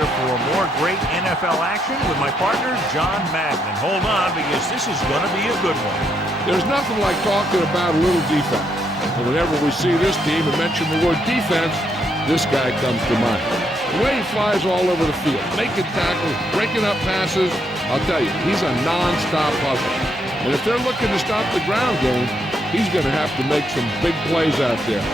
here for more great NFL action with my partner, John Madden. And hold on, because this is going to be a good one. There's nothing like talking about a little defense. And whenever we see this team and mention the word defense, this guy comes to mind. The way he flies all over the field, making tackles, breaking up passes, I'll tell you, he's a non-stop hustler. And if they're looking to stop the ground game, he's going to have to make some big plays out there.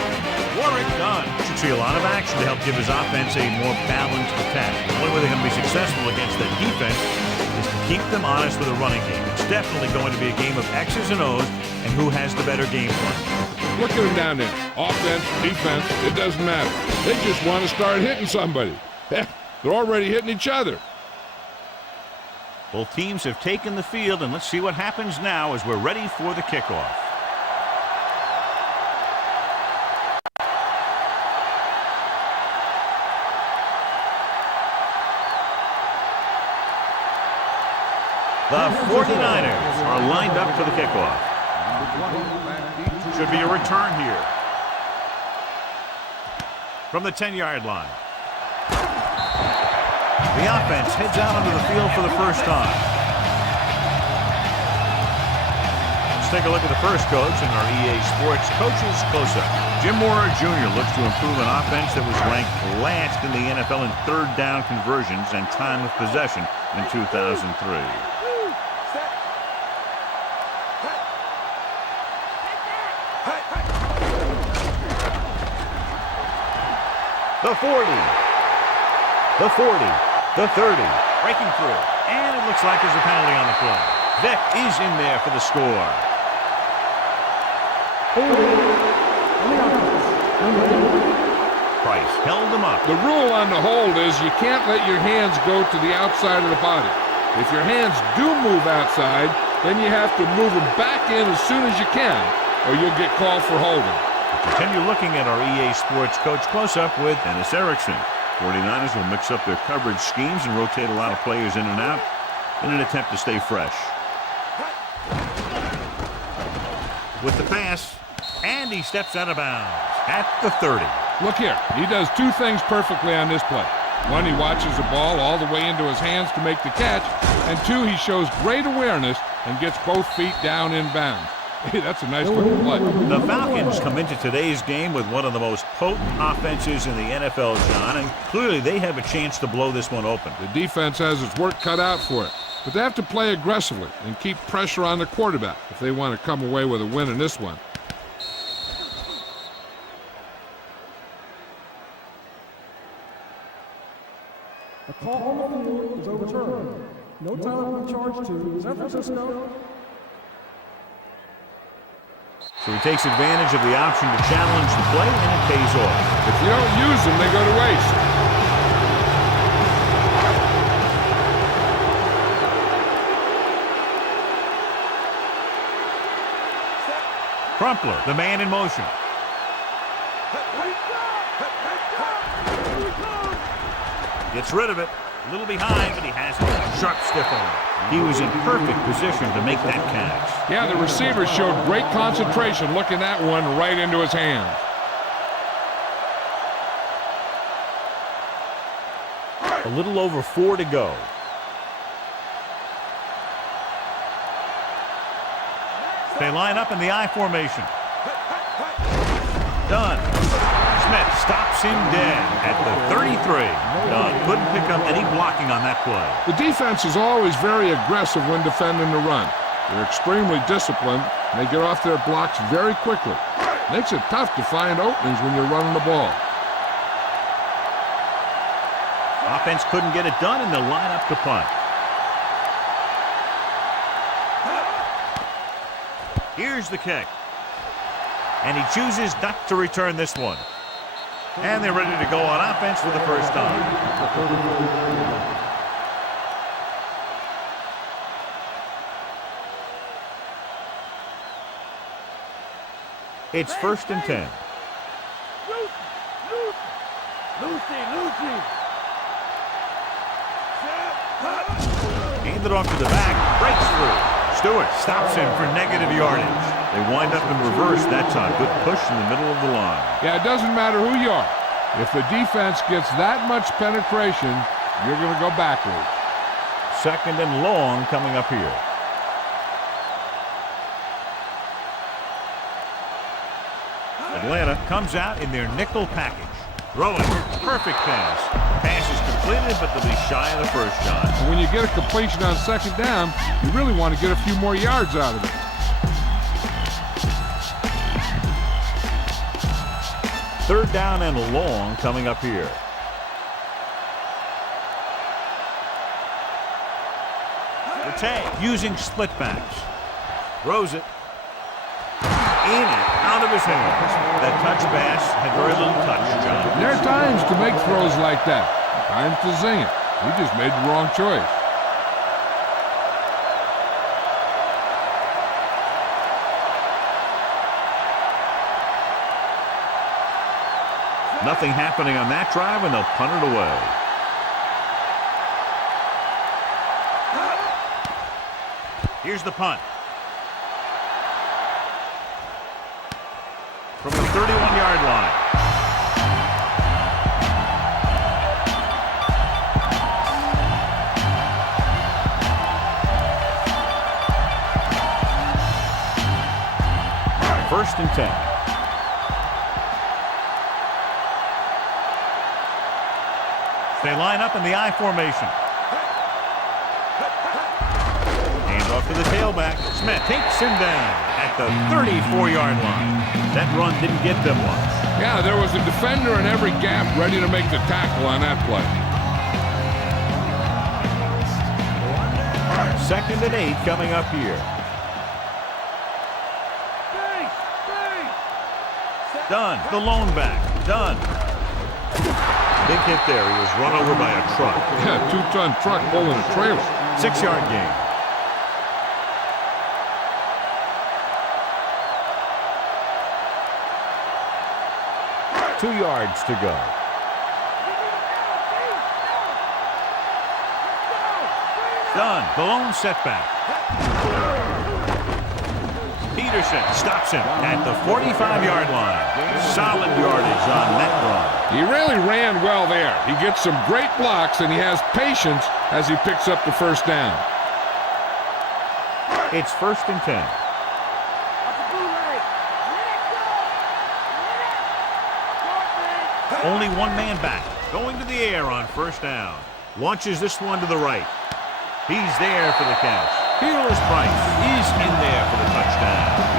Warwick Dunn should see a lot of action to help give his offense a more balanced attack. The only way they're going to be successful against that defense is to keep them honest with a running game. It's definitely going to be a game of X's and O's and who has the better game plan. Look at them down there. Offense, defense, it doesn't matter. They just want to start hitting somebody. Heck, they're already hitting each other. Both teams have taken the field, and let's see what happens now as we're ready for the kickoff. The 49ers are lined up for the kickoff. Should be a return here. From the 10-yard line. The offense heads out onto the field for the first time. Let's take a look at the first coach in our EA Sports Coaches Close-Up. Jim Mora Jr. looks to improve an offense that was ranked last in the NFL in third down conversions and time of possession in 2003. The 40, the 40, the 30, breaking through, and it looks like there's a penalty on the play. Vick is in there for the score. Price held him up. The rule on the hold is you can't let your hands go to the outside of the body. If your hands do move outside, then you have to move them back in as soon as you can, or you'll get called for holding. Continue looking at our EA Sports Coach Close-Up with Dennis Erickson. 49ers will mix up their coverage schemes and rotate a lot of players in and out in an attempt to stay fresh. With the pass, and he steps out of bounds at the 30. Look here, he does two things perfectly on this play. One, he watches the ball all the way into his hands to make the catch, and two, he shows great awareness and gets both feet down in bounds. Hey, that's a nice looking play. The Falcons come into today's game with one of the most potent offenses in the NFL, John, and clearly they have a chance to blow this one open. The defense has its work cut out for it, but they have to play aggressively and keep pressure on the quarterback if they want to come away with a win in this one. A call on the field is overturned. No time to be charged to San Francisco. So he takes advantage of the option to challenge the play, and it pays off. If you don't use them, they go to waste. Crumpler, the man in motion. Gets rid of it. A little behind, but he has it. Sharp stiff arm. He was in perfect position to make that catch. Yeah, the receiver showed great concentration looking that one right into his hands. A little over 4 to go. They line up in the I formation. Dunn. Smith stops him dead at the 33. Dunn couldn't pick up any blocking on that play. The defense is always very aggressive when defending the run. They're extremely disciplined, and they get off their blocks very quickly. Makes it tough to find openings when you're running the ball. Offense couldn't get it done, and they'll line up to punt. Here's the kick. And he chooses not to return this one. And they're ready to go on offense for the first time. It's 1st and 10. Hand it off to the back, breaks through. Stewart stops him for negative yardage. They wind up in reverse that time. Good push in the middle of the line. Yeah, it doesn't matter who you are. If the defense gets that much penetration, you're going to go backwards. 2nd and long coming up here. Atlanta comes out in their nickel package. Throwing. Perfect pass. Pass is completed, but they'll be shy of the first shot. And when you get a completion on 2nd down, you really want to get a few more yards out of it. 3rd down and long coming up here. Tay using split backs. Throws it. In and out of his hands. That touch pass had very little touch, John. There are times to make throws like that. Times to zing it. He just made the wrong choice. Nothing happening on that drive, and they'll punt it away. Here's the punt. From the 31-yard line. First and 10. They line up in the I formation. Hand off to the tailback. Smith takes him down at the 34-yard line. That run didn't get them much. Yeah, there was a defender in every gap ready to make the tackle on that play. 2nd and 8 coming up here. Dunn, the lone back. Dunn. Big hit there. He was run over by a truck. Yeah, 2-ton truck pulling a trailer. 6-yard gain. Two yards to go. Dunn, the lone setback. Peterson stops him at the 45-yard line. Solid yardage on that run. He really ran well there. He gets some great blocks, and he has patience as he picks up the first down. It's 1st and 10. Only one man back. Going to the air on 1st down. Launches this one to the right. He's there for the catch. Here's Price. He's in there for the touchdown.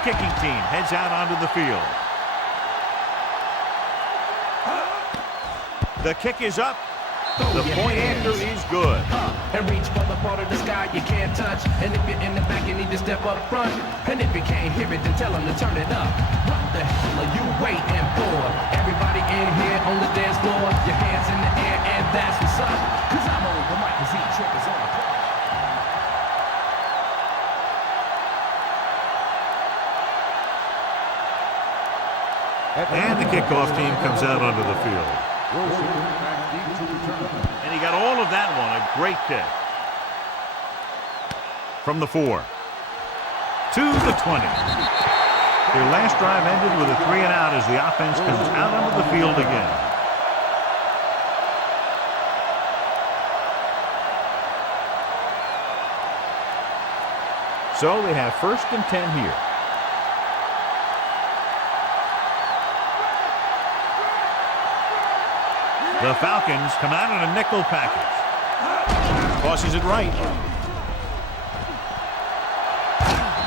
Kicking team heads out onto the field. The kick is up. The point after is good. And reach for the part of the sky you can't touch. And if you're in the back, you need to step up front. And if you can't hear it, then tell them to turn it up. What the hell are you waiting for? Everybody in here on the dance floor, your hands in the air, and that's what's up. Cause I'm on the mic, cause each trick is on the clock. And the kickoff team comes out onto the field. And he got all of that one. A great kick. From the 4. To the 20. Their last drive ended with a 3-and-out as the offense comes out onto the field again. So they have 1st and 10 here. The Falcons come out in a nickel package. Tosses it right.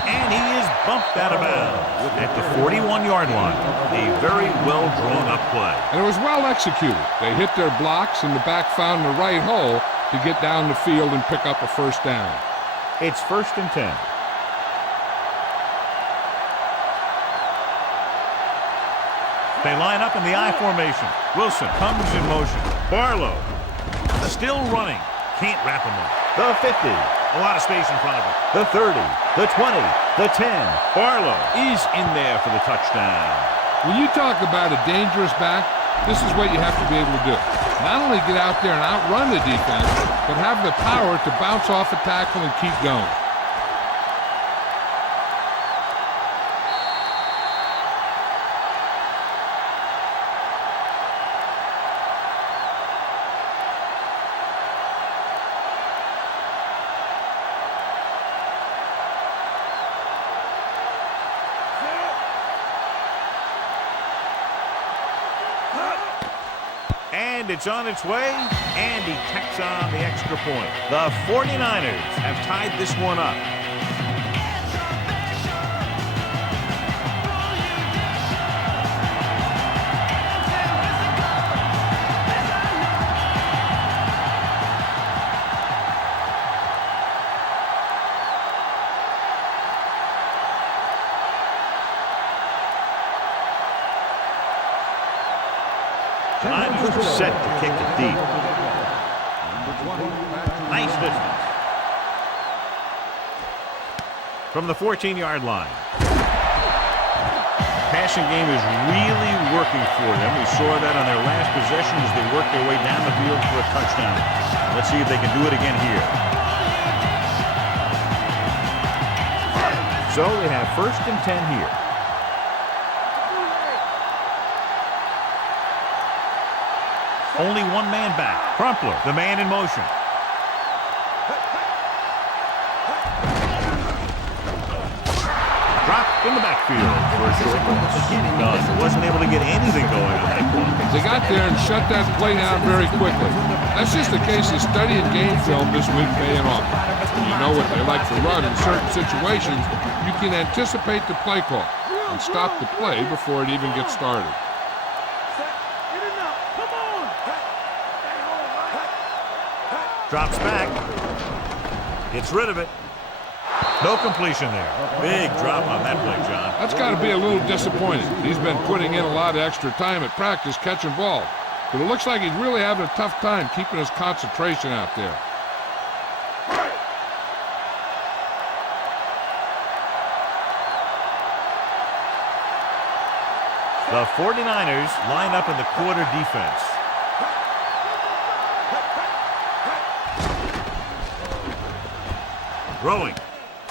And he is bumped out of bounds at the 41-yard line. A very well-drawn-up play. And it was well executed. They hit their blocks, and the back found the right hole to get down the field and pick up a 1st down. It's 1st and 10. They line up in the I formation. Wilson comes in motion. Barlow still running. Can't wrap him up. The 50. A lot of space in front of him. The 30. The 20. The 10. Barlow is in there for the touchdown. When you talk about a dangerous back, this is what you have to be able to do. Not only get out there and outrun the defense, but have the power to bounce off a tackle and keep going. And it's on its way, and he tacks on the extra point. The 49ers have tied this one up. Time set to kick it deep. Nice distance. From the 14-yard line. Passing game is really working for them. We saw that on their last possession as they worked their way down the field for a touchdown. Let's see if they can do it again here. So they have 1st and 10 here. Only one man back. Crumpler, the man in motion. Dropped in the backfield for a short loss. Dunn wasn't able to get anything going on that one. They got there and shut that play down very quickly. That's just a case of studying game film this week paying off. You know what they like to run in certain situations. You can anticipate the play call and stop the play before it even gets started. Drops back. Gets rid of it. No completion there. Big drop on that play, John. That's got to be a little disappointing. He's been putting in a lot of extra time at practice catching balls. But it looks like he's really having a tough time keeping his concentration out there. The 49ers line up in the quarter defense. Throwing.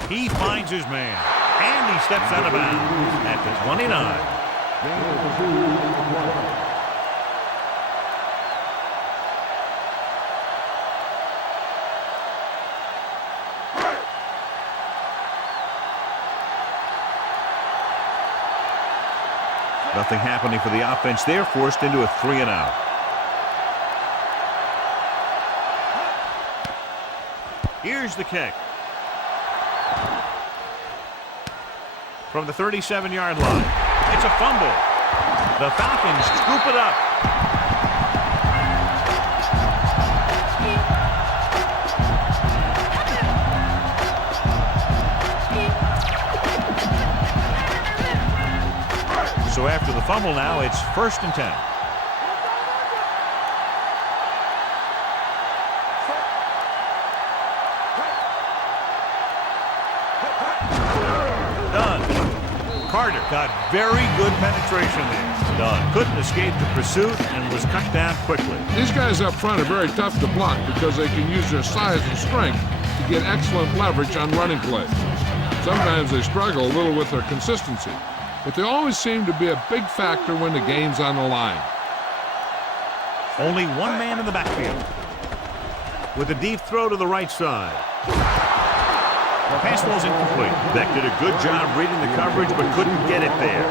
He finds his man. And he steps out of bounds at the 29. Nothing happening for the offense there, forced into a 3-and-out. Here's the kick. From the 37-yard line. It's a fumble. The Falcons scoop it up. So after the fumble now, it's 1st and 10. Carter got very good penetration there. Dunn couldn't escape the pursuit and was cut down quickly. These guys up front are very tough to block because they can use their size and strength to get excellent leverage on running plays. Sometimes they struggle a little with their consistency, but they always seem to be a big factor when the game's on the line. Only one man in the backfield. With a deep throw to the right side. Pass ball's incomplete. Beck did a good job reading the coverage, but couldn't get it there.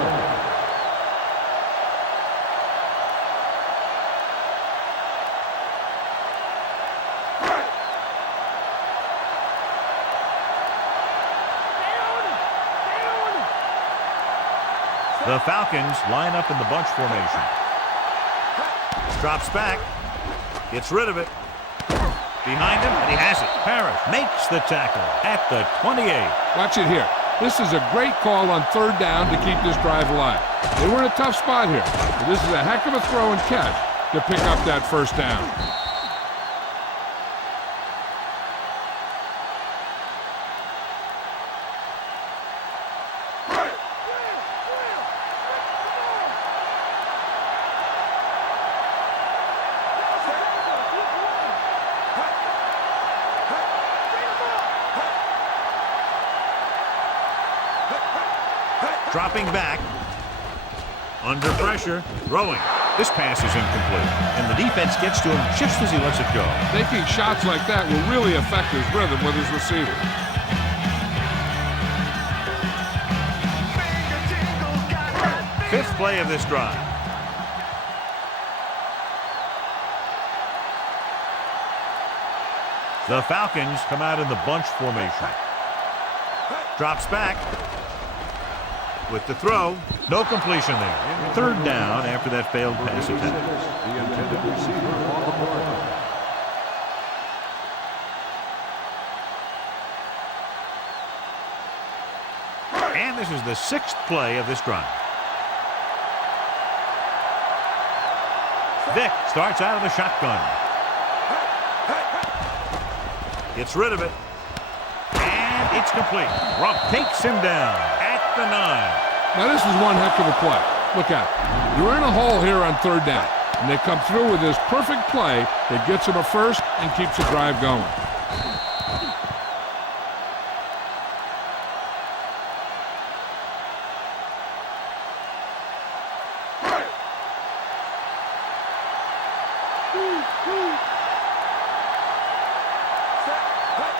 The Falcons line up in the bunch formation. Drops back. Gets rid of it. Behind him, and he has it. Parrish makes the tackle at the 28. Watch it here. This is a great call on 3rd down to keep this drive alive. They were in a tough spot here, but this is a heck of a throw and catch to pick up that 1st down. Dropping back. Under pressure. Throwing. This pass is incomplete. And the defense gets to him just as he lets it go. Making shots like that will really affect his rhythm with his receiver. Fifth play of this drive. The Falcons come out in the bunch formation. Drops back. With the throw, no completion there. Third down after that failed pass attempt. The intended receiver on the board. And this is the sixth play of this drive. Vick starts out of the shotgun. Gets rid of it. And it's complete. Rupp takes him down at the 9. Now this is one heck of a play. Look at it. You're in a hole here on third down. And they come through with this perfect play that gets them a first and keeps the drive going.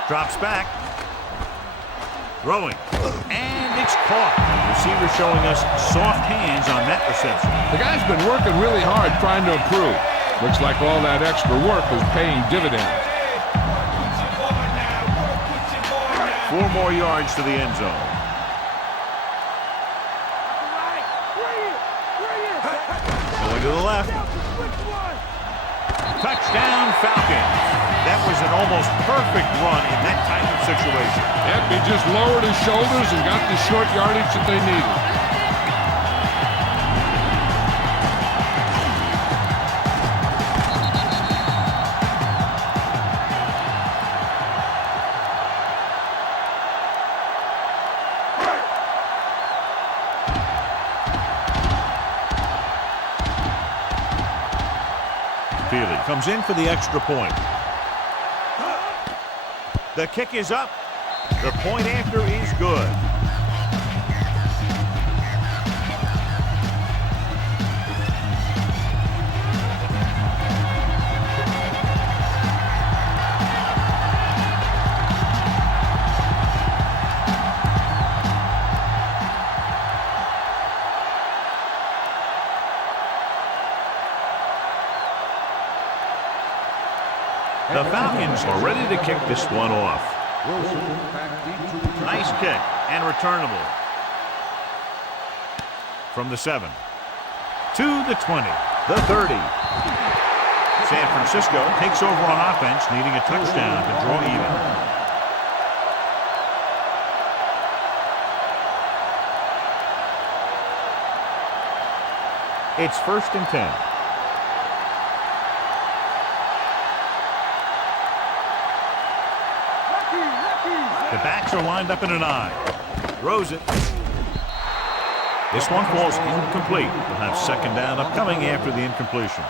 Drops back. Throwing. And it's caught. The receiver showing us soft hands on that reception. The guy's been working really hard trying to improve. Looks like all that extra work is paying dividends. 4 more yards to the end zone. Going to the left. Touchdown Falcons. That was an almost perfect run in that type of situation. Yep, he just lowered his shoulders and got the short yardage that they needed. Fieldy comes in for the extra point. The kick is up. The point after is good. The Falcons are ready to kick this one off. Nice kick and returnable. From the 7 to the 20, the 30. San Francisco takes over on offense, needing a touchdown to draw even. It's 1st and 10. The backs are lined up in an I. Throws it. This one falls incomplete. They'll have 2nd down upcoming after the incompletion.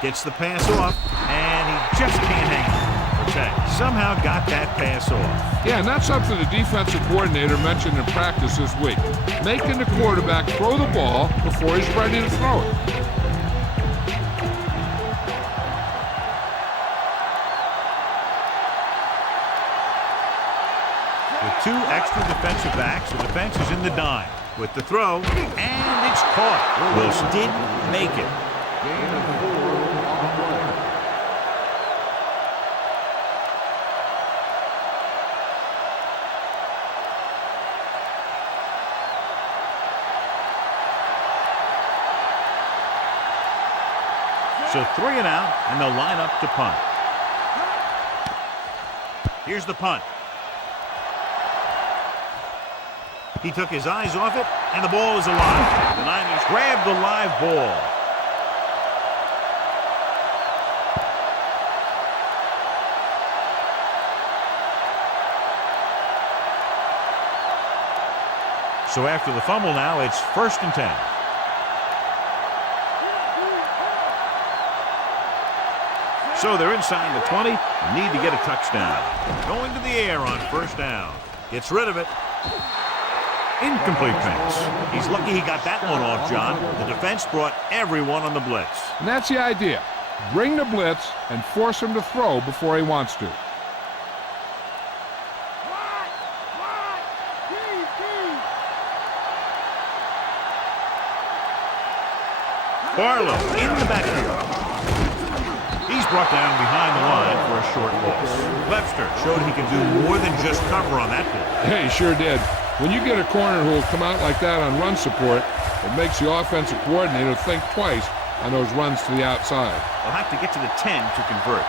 Gets the pass off, and he just can't hang on. Protect. Somehow got that pass off. Yeah, and that's something the defensive coordinator mentioned in practice this week. Making the quarterback throw the ball before he's ready to throw it. With 2 extra defensive backs, the defense is in the dime. With the throw, and it's caught. Wilson didn't make it. Gain of 4 on the play. So 3 and out, and they'll line up to punt. Here's the punt. He took his eyes off it, and the ball is alive. The Niners grab the live ball. So after the fumble now, it's 1st and 10. So they're inside the 20. Need to get a touchdown. Going to the air on 1st down. Gets rid of it. Incomplete pass. He's lucky he got that one off, John. The defense brought everyone on the blitz. And that's the idea. Bring the blitz and force him to throw before he wants to. Barlow in the backfield. He's brought down behind the line for a short loss. Webster showed he can do more than just cover on that play. Yeah, he sure did. When you get a corner who will come out like that on run support, it makes the offensive coordinator think twice on those runs to the outside. They'll have to get to the 10 to convert.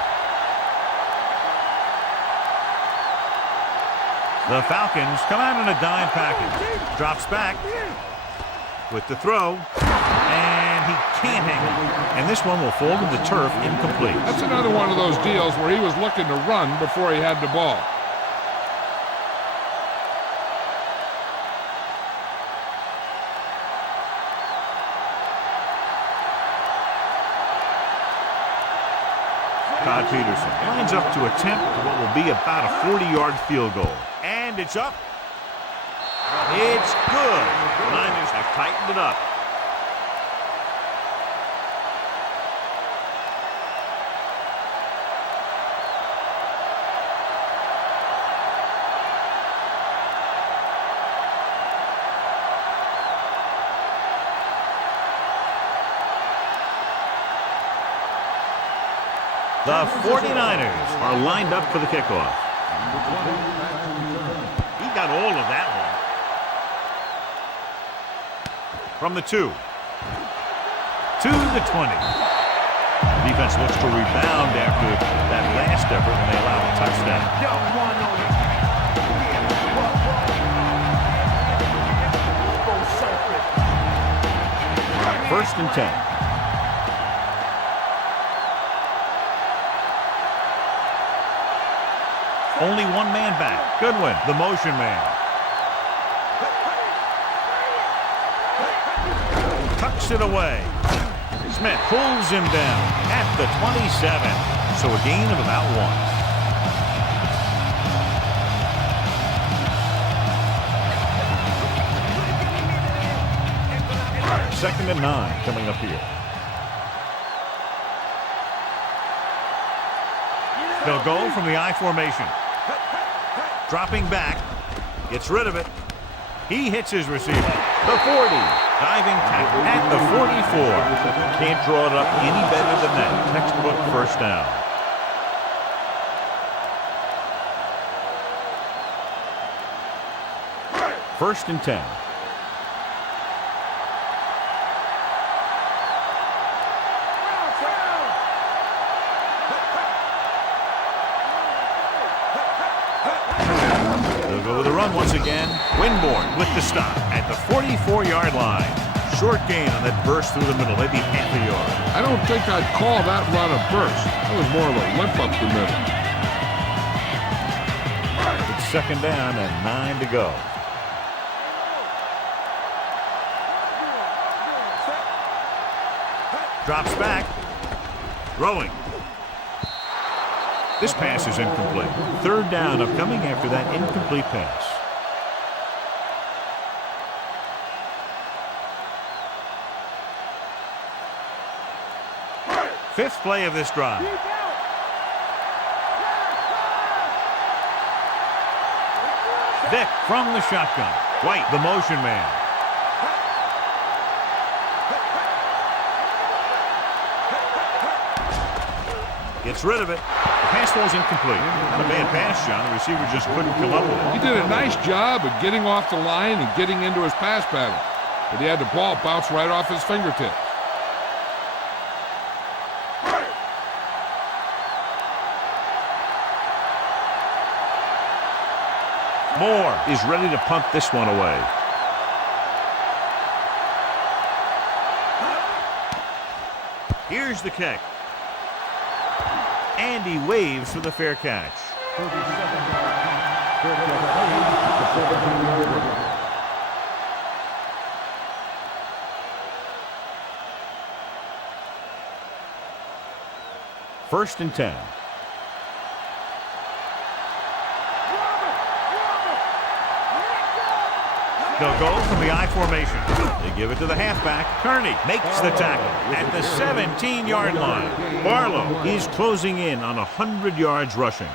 The Falcons come out in a dime package. Drops back with the throw, and he can't hang it. And this one will fall to the turf incomplete. That's another one of those deals where he was looking to run before he had the ball. Todd Peterson lines up to attempt what will be about a 40-yard field goal. And it's up. It's good. The Niners have tightened it up. The 49ers are lined up for the kickoff. He got all of that one. From the 2. To the 20. Defense looks to rebound after that last effort when they allow a touchdown. 1st and 10. Only one man back. Goodwin, the motion man. Tucks it away. Smith pulls him down at the 27. So a gain of about 1. 2nd and 9 coming up here. They'll go from the I formation. Dropping back. Gets rid of it. He hits his receiver. The 40. Diving tackle at the 44. Can't draw it up any better than that. Textbook 1st down. First and 10. Once again, Winborn with the stop at the 44-yard line. Short gain on that burst through the middle, maybe half a yard. I don't think I'd call that run a burst. That was more of a limp up the middle. It's 2nd down and 9 to go. Drops back. Throwing. This pass is incomplete. 3rd down upcoming after that incomplete pass. 5th play of this drive. Vick from the shotgun. White, the motion man. Gets rid of it. The pass falls incomplete. Not a bad pass, John. The receiver just couldn't come up with it. He did a nice job of getting off the line and getting into his pass pattern. But he had the ball bounce right off his fingertips. Moore is ready to punt this one away. Here's the kick. And he waves for the fair catch. 1st and 10. They'll go from the I formation. They give it to the halfback. Kearney makes the tackle at the 17-yard line. Barlow is closing in on 100 yards rushing.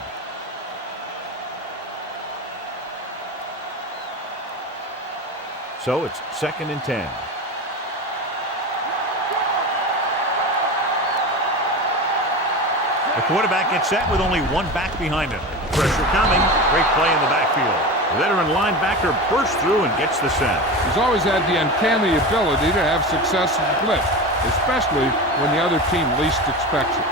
So it's 2nd and 10. The quarterback gets set with only one back behind him. Pressure coming. Great play in the backfield. The veteran linebacker bursts through and gets the sack. He's always had the uncanny ability to have success in the blitz, especially when the other team least expects it.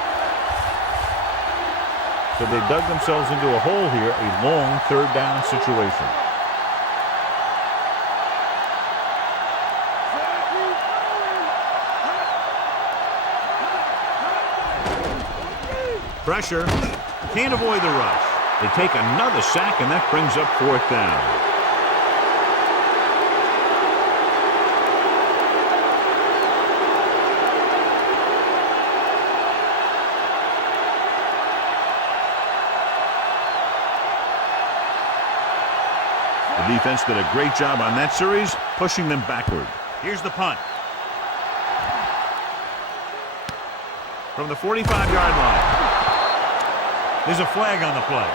So they dug themselves into a hole here, a long 3rd down situation. Pressure. Can't avoid the rush. They take another sack, and that brings up 4th down. The defense did a great job on that series, pushing them backward. Here's the punt. From the 45-yard line. There's a flag on the play.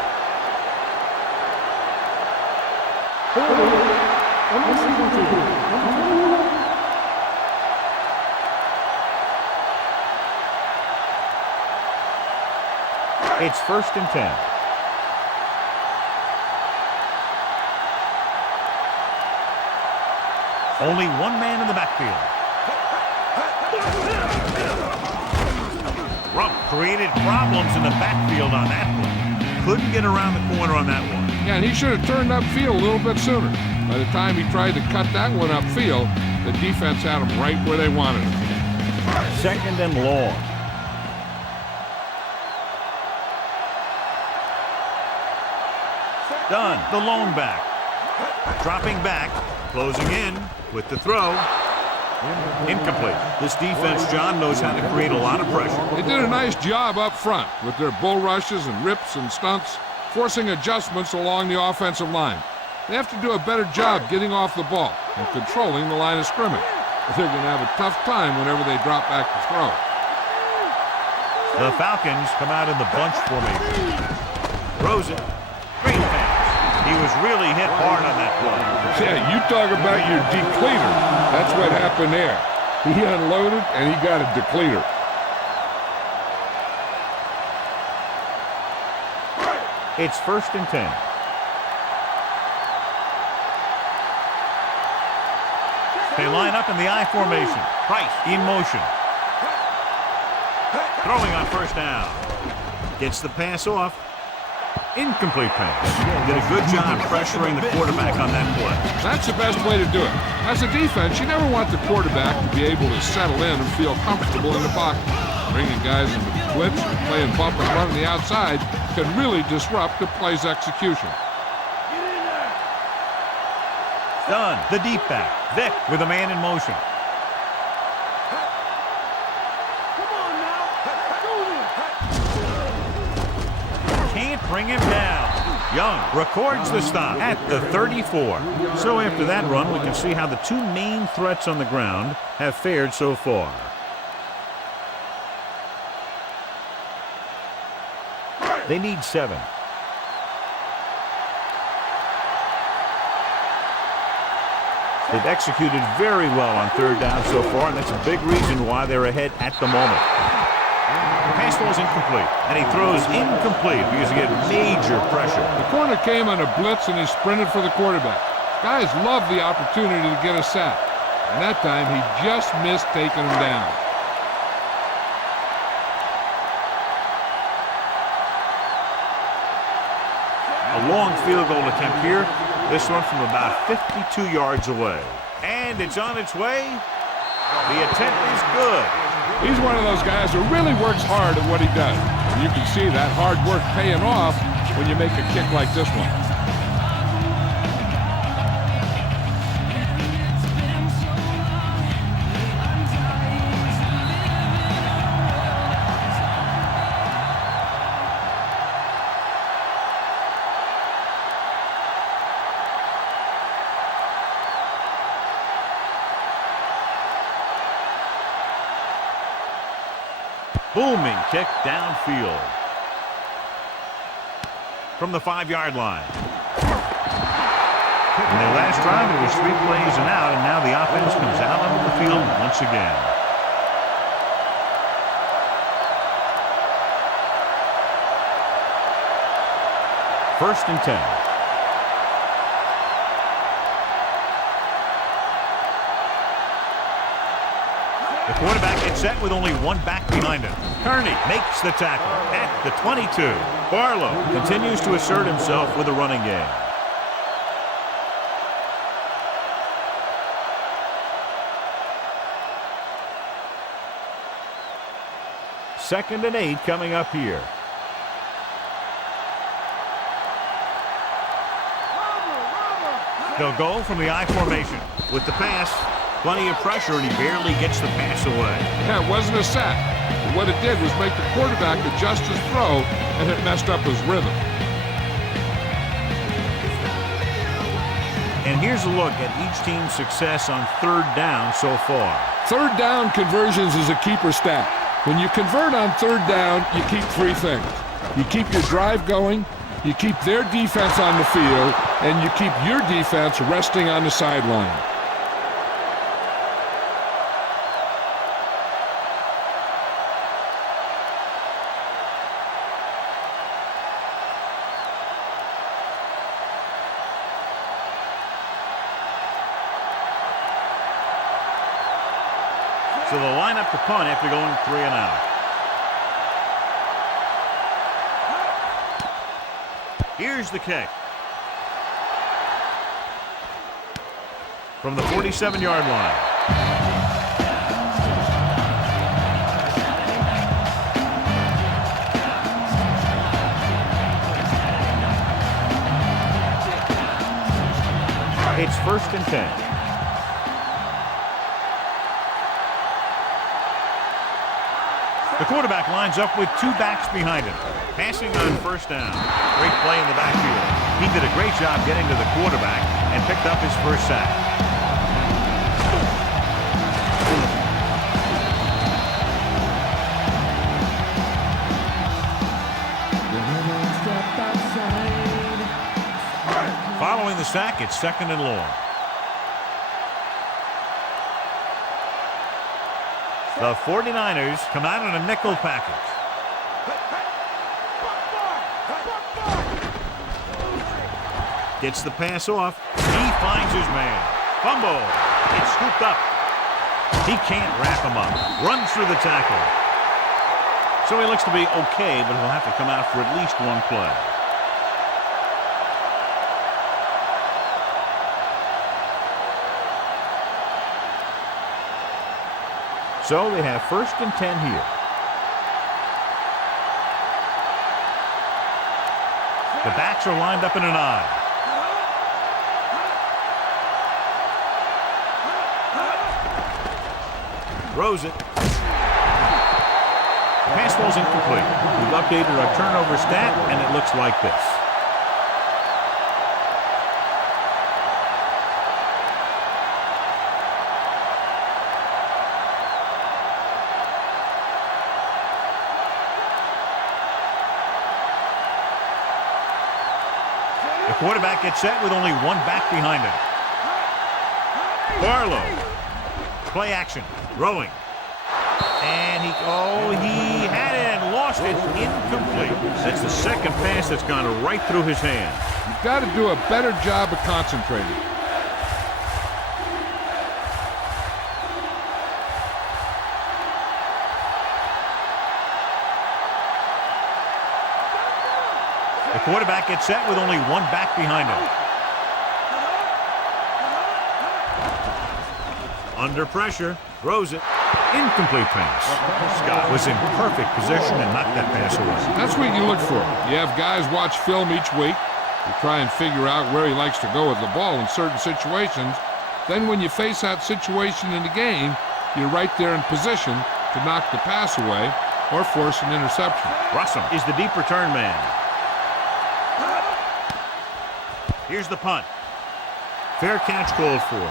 It's 1st and 10. Only one man in the backfield. Rump created problems in the backfield on that one. Couldn't get around the corner on that one. Yeah, and he should have turned upfield a little bit sooner. By the time he tried to cut that one upfield, the defense had him right where they wanted him. 2nd and long. Dunn, the lone back. Dropping back, closing in with the throw. Incomplete. This defense, John, knows how to create a lot of pressure. They did a nice job up front with their bull rushes and rips and stunts, forcing adjustments along the offensive line. They have to do a better job getting off the ball and controlling the line of scrimmage. They're going to have a tough time whenever they drop back to throw. The Falcons come out in the bunch formation. Throws it. Great pass. He was really hit hard on that play. Yeah, you talk about your depleter. That's what happened there. He unloaded and he got a depleter. It's 1st and 10. They line up in the I formation. Price in motion. Throwing on 1st down. Gets the pass off. Incomplete pass. Did a good job pressuring the quarterback on that play. That's the best way to do it. As a defense, you never want the quarterback to be able to settle in and feel comfortable in the pocket. Bringing guys into blitz and playing bump and run on the outside can really disrupt the play's execution. Dunn, the deep back. Vick with a man in motion. Can't bring him down. Young records the stop at the 34. So after that run, we can see how the two main threats on the ground have fared so far. They need 7. They've executed very well on 3rd down so far, and that's a big reason why they're ahead at the moment. The pass ball's incomplete, and he throws incomplete because he had major pressure. The corner came on a blitz and he sprinted for the quarterback. Guys love the opportunity to get a sack, and that time he just missed taking him down. A long field goal attempt here. This one from about 52 yards away. And it's on its way. The attempt is good. He's one of those guys who really works hard at what he does. And you can see that hard work paying off when you make a kick like this one. Booming kick downfield. From the 5-yard line. In their last drive, it was 3 plays and out, and now the offense comes out onto the field once again. First and 10. The quarterback gets set with only one back behind him. Kearney makes the tackle at the 22. Barlow continues to assert himself with a running game. Second and 8 coming up here. They'll go from the I formation. With the pass, plenty of pressure, and he barely gets the pass away. Yeah, it wasn't a sack. But what it did was make the quarterback adjust his throw, and it messed up his rhythm. And here's a look at each team's success on third down so far. Third down conversions is a keeper stat. When you convert on third down, you keep 3 things. You keep your drive going, you keep their defense on the field, and you keep your defense resting on the sideline. So they'll line up to punt after going 3 and out. Here's the kick. From the 47-yard line. It's first and 10. The quarterback lines up with 2 backs behind him. Passing on first down. Great play in the backfield. He did a great job getting to the quarterback and picked up his first sack. Following the sack, it's second and long. The 49ers come out in a nickel package. Gets the pass off. He finds his man. Fumble. It's scooped up. He can't wrap him up. Runs through the tackle. So he looks to be okay, but he'll have to come out for at least one play. So they have first and 10 here. The backs are lined up in an I. Throws it. Pass ball's incomplete. We've updated our turnover stat, and it looks like this. The quarterback gets set with only one back behind him. Barlow. Play action. Throwing. And he had it and lost it. Incomplete. That's the second pass that's gone right through his hands. You've got to do a better job of concentrating. The quarterback gets set with only one back behind him. Under pressure, throws it. Incomplete pass. Scott was in perfect position and knocked that pass away. That's what you look for. You have guys watch film each week. You try and figure out where he likes to go with the ball in certain situations. Then when you face that situation in the game, you're right there in position to knock the pass away or force an interception. Russell is the deep return man. Here's the punt. Fair catch called for.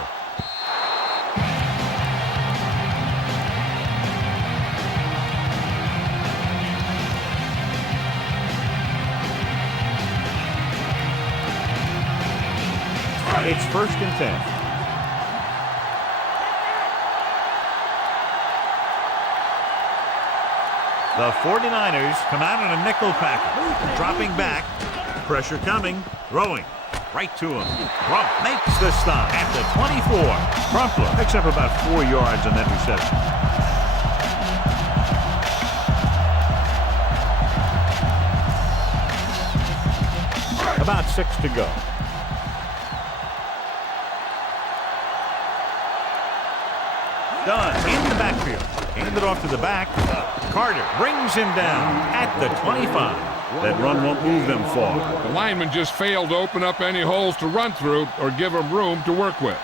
It's 1st and 10. The 49ers come out in a nickel package. Dropping back. Pressure coming. Throwing. Right to him. Crump makes the stop at the 24. Crumpler picks up about 4 yards on that reception. About 6 to go. Dunn in the backfield. Hand it off to the back. Carter brings him down at the 25. That run won't move them far. The lineman just failed to open up any holes to run through or give him room to work with.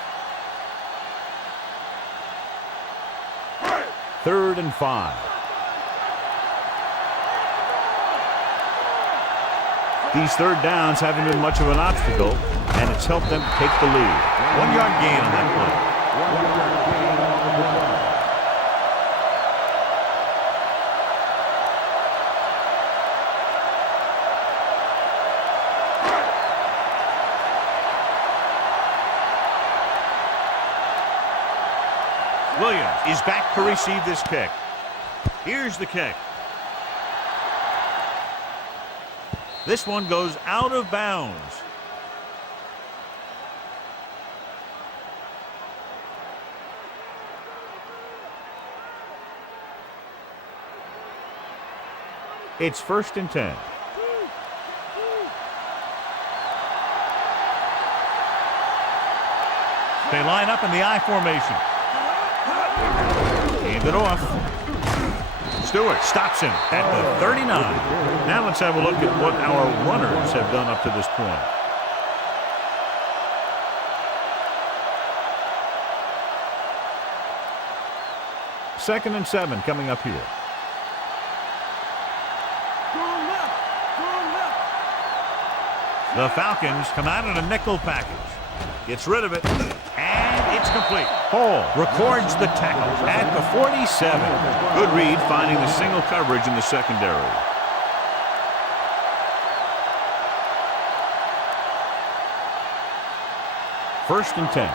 3rd and 5. These 3rd downs haven't been much of an obstacle, and it's helped them take the lead. 1 yard gain on that play. 1 yard gain on the play. Williams is back to receive this kick. Here's the kick. This one goes out of bounds. It's 1st and 10. They line up in the I formation. Hand it off. Stewart stops him at the 39. Now let's have a look at what our runners have done up to this point. Second and 7 coming up here. The Falcons come out in a nickel package. Gets rid of it. And it's complete. Hall records the tackle at the 47. Good read finding the single coverage in the secondary. First and 10.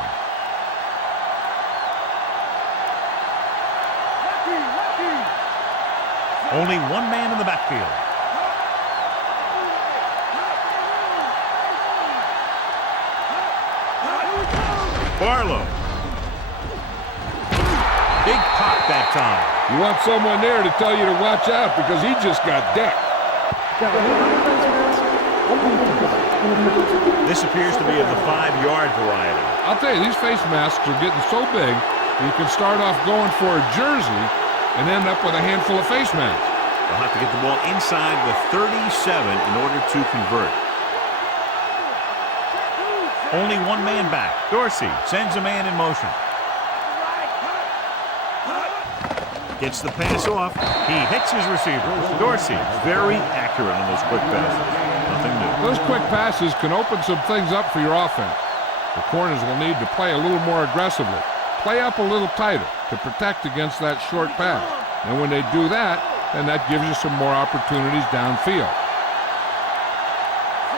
Only one man in the backfield. Barlow. Big pop that time. You want someone there to tell you to watch out because he just got decked. This appears to be of the 5-yard variety. I'll tell you, these face masks are getting so big you can start off going for a jersey and end up with a handful of face masks. They'll have to get the ball inside the 37 in order to convert. Only one man back. Dorsey sends a man in motion. Gets the pass off. He hits his receiver. Dorsey very accurate on those quick passes. Nothing new. Those quick passes can open some things up for your offense. The corners will need to play a little more aggressively. Play up a little tighter to protect against that short pass. And when they do that, then that gives you some more opportunities downfield.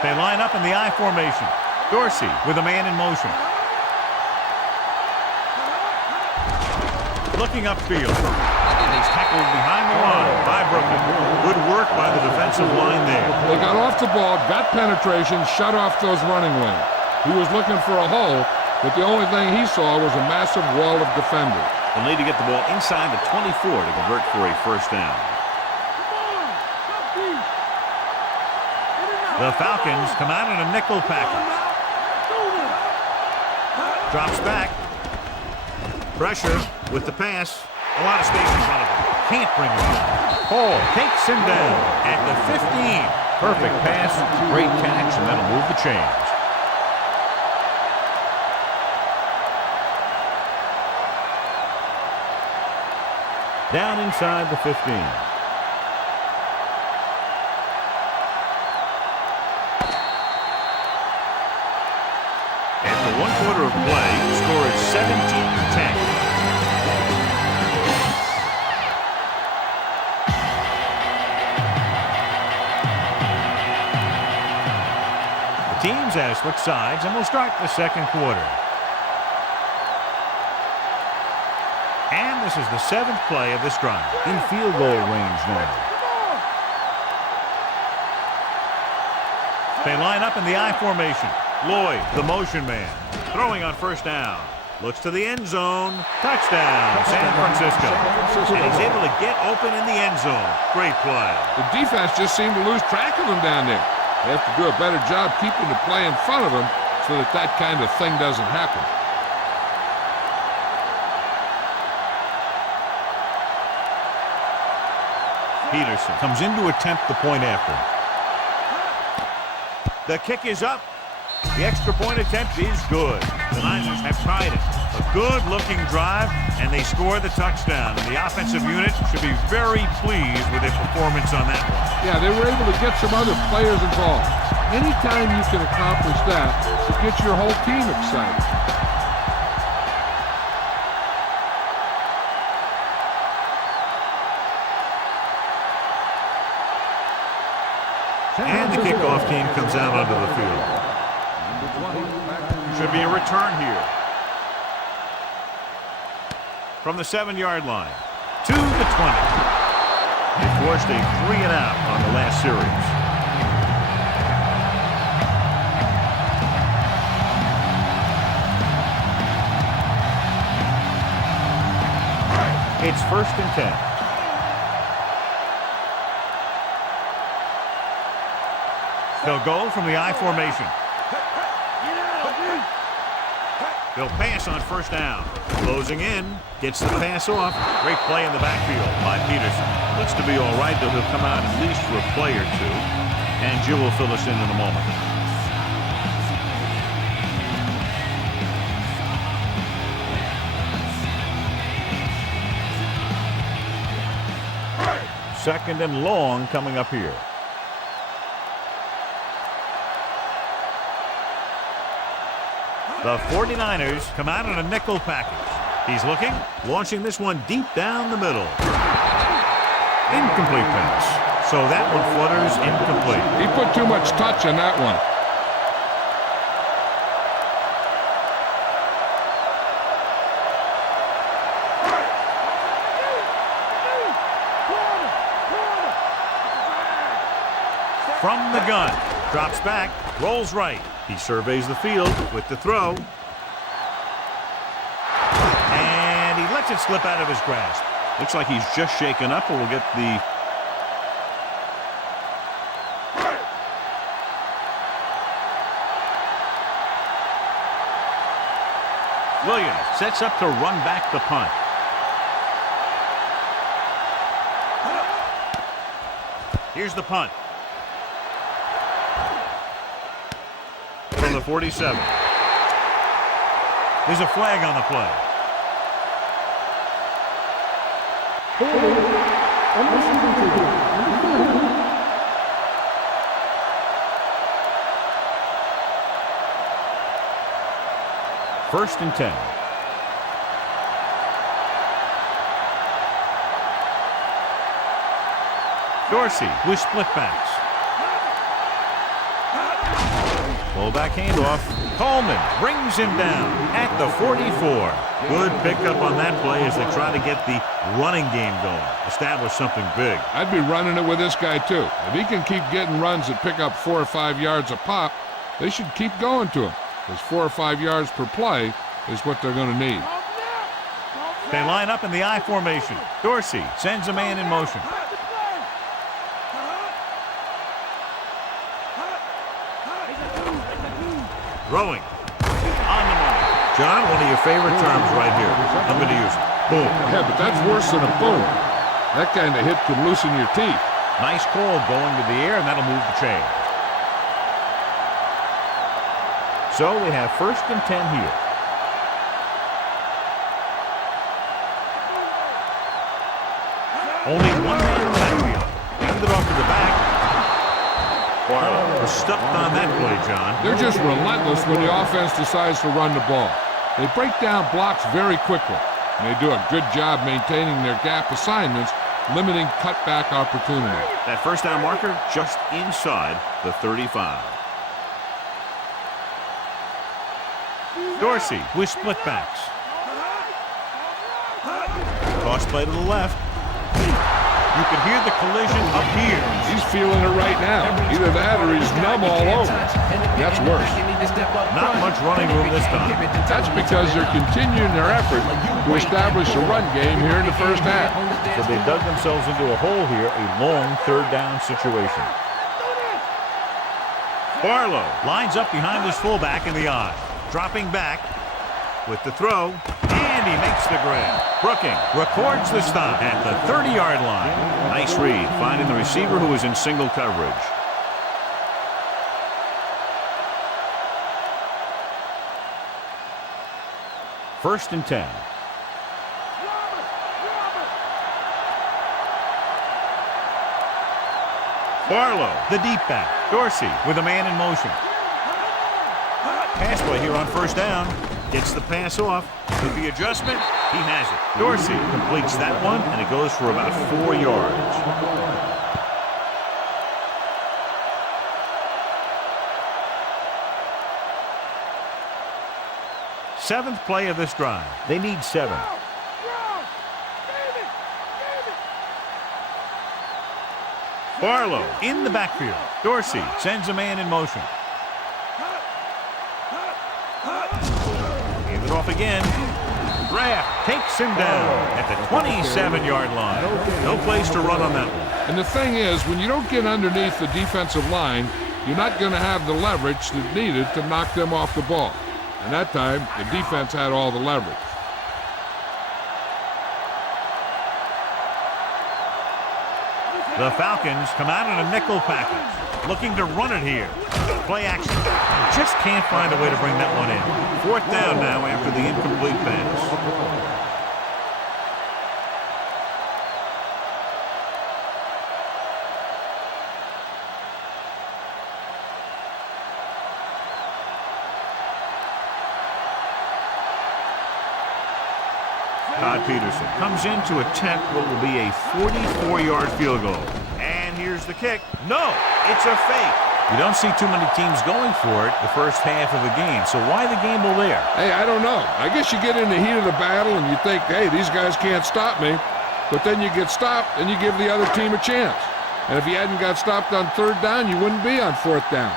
They line up in the I formation. Dorsey with a man in motion. Looking upfield. And he's tackled behind the line by Brooklyn. Good work by the defensive line there. They got off the ball, got penetration, shut off those running lanes. He was looking for a hole, but the only thing he saw was a massive wall of defenders. They'll need to get the ball inside the 24 to convert for a first down. The Falcons come out in a nickel package. Drops back. Pressure with the pass. A lot of space in front of him. Can't bring him down. Hall takes him down at the 15. Perfect pass. Great catch, and that'll move the chains. Down inside the 15. After 1 quarter of play, the score is 17-10. The teams have switched sides, and we'll start the second quarter. And this is the 7th play of this drive. In field goal range now. They line up in the I formation. Lloyd, the motion man, throwing on first down. Looks to the end zone. Touchdown, San Francisco. And he's able to get open in the end zone. Great play. The defense just seemed to lose track of them down there. They have to do a better job keeping the play in front of them so that that kind of thing doesn't happen. Peterson comes in to attempt the point after. The kick is up. The extra point attempt is good. The Niners have tried it. A good-looking drive, and they score the touchdown. And the offensive unit should be very pleased with their performance on that one. Yeah, they were able to get some other players involved. Anytime you can accomplish that, it gets your whole team excited. And the kickoff team comes out onto the field. Should be a return here. From the 7-yard line to the 20. They forced a 3-and-out on the last series. It's 1st and 10. They'll go from the I formation. They'll pass on first down. Closing in. Gets the pass off. Great play in the backfield by Peterson. Looks to be all right, though he'll come out at least for a play or two. And Jill will fill us in a moment. Second and long coming up here. The 49ers come out in a nickel package. He's looking, launching this one deep down the middle. Incomplete pass. So that one flutters incomplete. He put too much touch on that one. From the gun. Drops back, rolls right. He surveys the field with the throw. And he lets it slip out of his grasp. Looks like he's just shaken up, and we'll get the... Williams sets up to run back the punt. Here's the punt. From the 47. There's a flag on the play. First and 10. Dorsey with split backs. Fullback handoff. Coleman brings him down at the 44. Good pickup on that play as they try to get the running game going. Establish something big. I'd be running it with this guy too. If he can keep getting runs that pick up 4 or 5 yards a pop, they should keep going to him. Because 4 or 5 yards per play is what they're going to need. They line up in the I formation. Dorsey sends a man in motion. Throwing. On the money. John, one of your favorite terms right here. I'm going to use it. Boom. Yeah, but that's worse than a boom. That kind of hit could loosen your teeth. Nice call going to the air, and that'll move the chain. So we have first and 10 here. Only one man in the backfield. Hand it off to the back. Barlow was stuffed on that play, John. They're just relentless when the offense decides to run the ball. They break down blocks very quickly, and they do a good job maintaining their gap assignments, limiting cutback opportunity. That first down marker just inside the 35. Dorsey with split backs. Toss play to the left. You can hear the collision up here. He's feeling it right now. Either that or he's numb all over. That's worse. Not much running room this time. That's because they're continuing their effort to establish a run game here in the first half. So they dug themselves into a hole here, a long third down situation. Barlow lines up behind his fullback in the eye. Dropping back with the throw, and he makes the grab. Brooking records the stop at the 30-yard line. Nice read, finding the receiver who was in single coverage. First and 10. Barlow, the deep back. Dorsey with a man in motion. Pass play here on first down. Gets the pass off. With the adjustment, he has it. Dorsey completes that one, and it goes for about 4 yards. Seventh play of this drive. They need 7. Barlow in the backfield. Dorsey sends a man in motion. Hand it off again. Raft takes him down at the 27-yard line. No place to run on that one. And the thing is, when you don't get underneath the defensive line, you're not going to have the leverage that's needed to knock them off the ball. And that time, the defense had all the leverage. The Falcons come out in a nickel package, looking to run it here. Play action. Just can't find a way to bring that one in. Fourth down now after the incomplete pass. Todd Peterson comes in to attempt what will be a 44-yard field goal. And here's the kick. No, it's a fake. You don't see too many teams going for it the first half of a game, so why the gamble there? Hey, I don't know. I guess you get in the heat of the battle and you think, hey, these guys can't stop me. But then you get stopped and you give the other team a chance. And if you hadn't got stopped on third down, you wouldn't be on fourth down.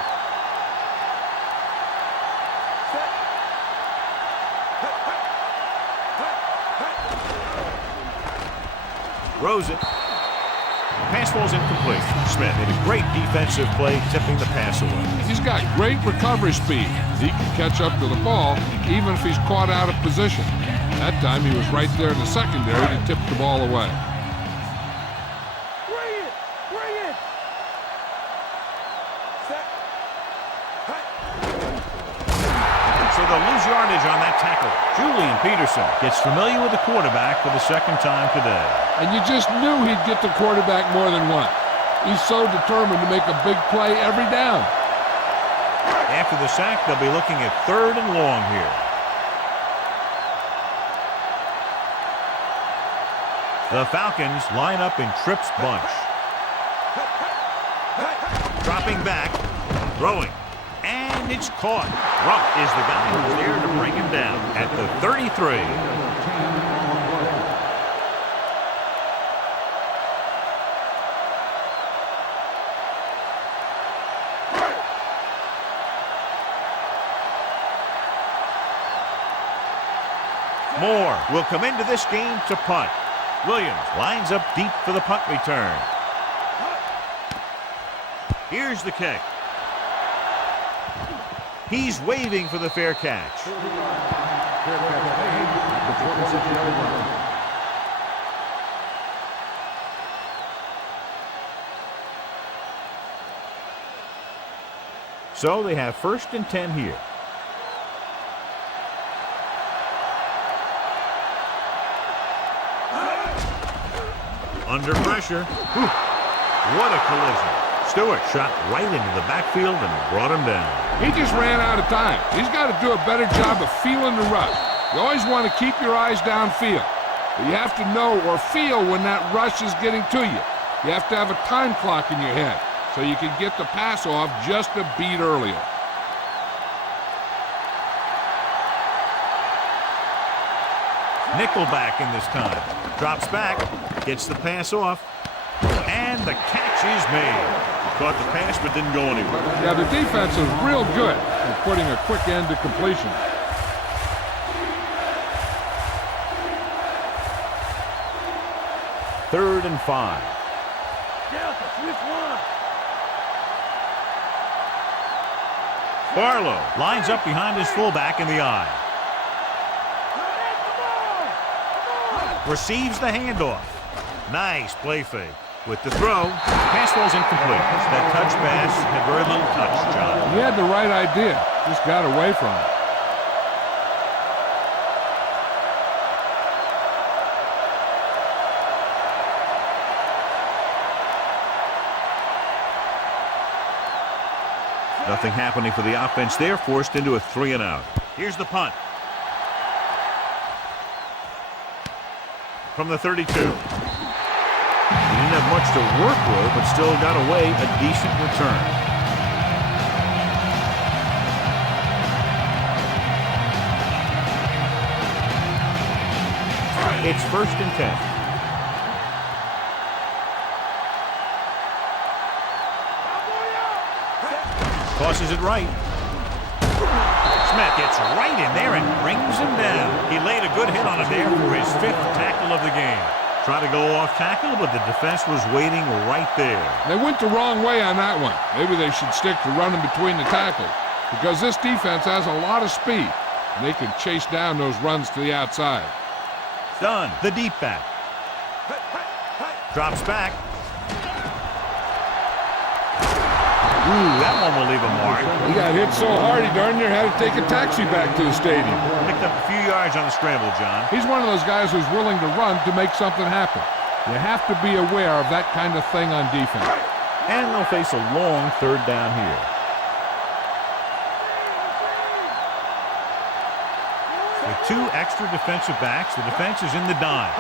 Throws it. Pass ball's incomplete. Smith made a great defensive play, tipping the pass away. He's got great recovery speed. He can catch up to the ball even if he's caught out of position. That time he was right there in the secondary to tip the ball away. Bring it! Bring it! Set. So they'll lose yardage on that tackle. Julian Peterson gets familiar with the quarterback for the second time today. And you just knew he'd get the quarterback more than once. He's so determined to make a big play every down. After the sack, they'll be looking at 3rd and long here. The Falcons line up in Tripp's bunch. Dropping back, throwing, and it's caught. Rupp is the guy who's there to bring him down at the 33. Moore will come into this game to punt. Williams lines up deep for the punt return. Here's the kick. He's waving for the fair catch. Fair catch made at the 26-yard line. So they have 1st and 10 here. Under pressure. Whew. What a collision. Stewart shot right into the backfield and brought him down. He just ran out of time. He's got to do a better job of feeling the rush. You always want to keep your eyes downfield. But you have to know or feel when that rush is getting to you. You have to have a time clock in your head so you can get the pass off just a beat earlier. Nickelback in this time. Drops back, gets the pass off, and the catch is made. Caught the pass but didn't go anywhere. Yeah, the defense is real good at putting a quick end to completion. Third and 5. Barlow lines up behind his fullback in the I. Receives the handoff. Nice play fake. With the throw, pass falls incomplete. That touch pass had very little touch, John. He had the right idea, just got away from it. Nothing happening for the offense there, forced into a 3-and-out. Here's the punt. From the 32. He didn't have much to work with, but still got away a decent return. It's 1st and 10. Tosses it right. Smith gets right in there and brings him down. He laid a good hit on him there for his 5th tackle of the game. Tried to go off tackle, but the defense was waiting right there. They went the wrong way on that one. Maybe they should stick to running between the tackles, because this defense has a lot of speed, and they can chase down those runs to the outside. Done. The deep back. Drops back. Ooh, that one will leave a mark. He got hit so hard he darn near had to take a taxi back to the stadium. Picked up a few yards on the scramble, John. He's one of those guys who's willing to run to make something happen. You have to be aware of that kind of thing on defense. And they'll face a long 3rd down here. With 2 extra defensive backs, the defense is in the dime.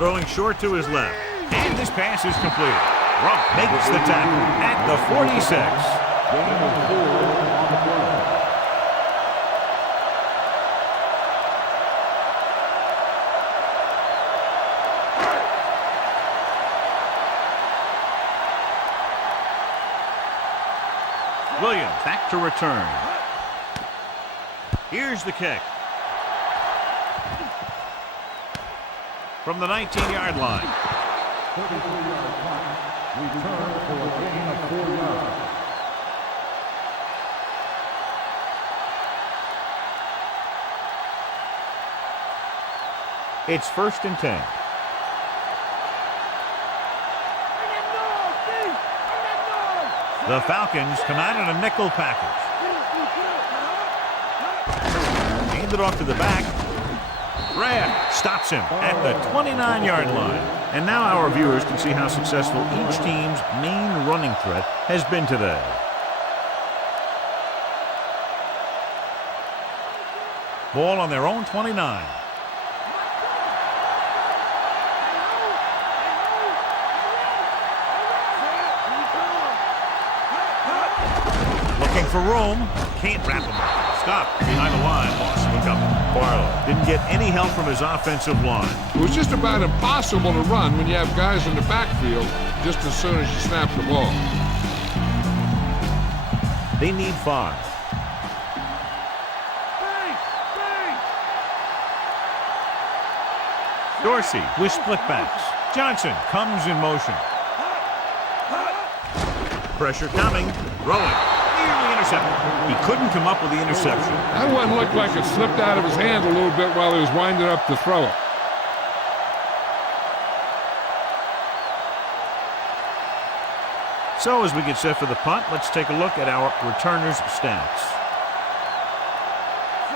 Throwing short to his left. And this pass is complete. Rump makes the tackle at the 46. Gain of 4 on the play. Williams back to return. Here's the kick. From the 19-yard line. 33-yard punt. Return for a gain of 4 yards. It's 1st and 10. The Falcons come out in a nickel package. Hand it off to the back. Grab stops him at the 29-yard line. And now our viewers can see how successful each team's main running threat has been today. Ball on their own 29. Looking for room. Can't wrap him up. Stop behind the line. Lost him a couple. Barlow didn't get any help from his offensive line. It was just about impossible to run when you have guys in the backfield just as soon as you snap the ball. They need 5. Dorsey with split backs. Johnson comes in motion. Pressure coming. Throwing. Nearly intercepted. He couldn't come up with the interception. That one looked like it slipped out of his hand a little bit while he was winding up to throw it. So as we get set for the punt, let's take a look at our returners' stats.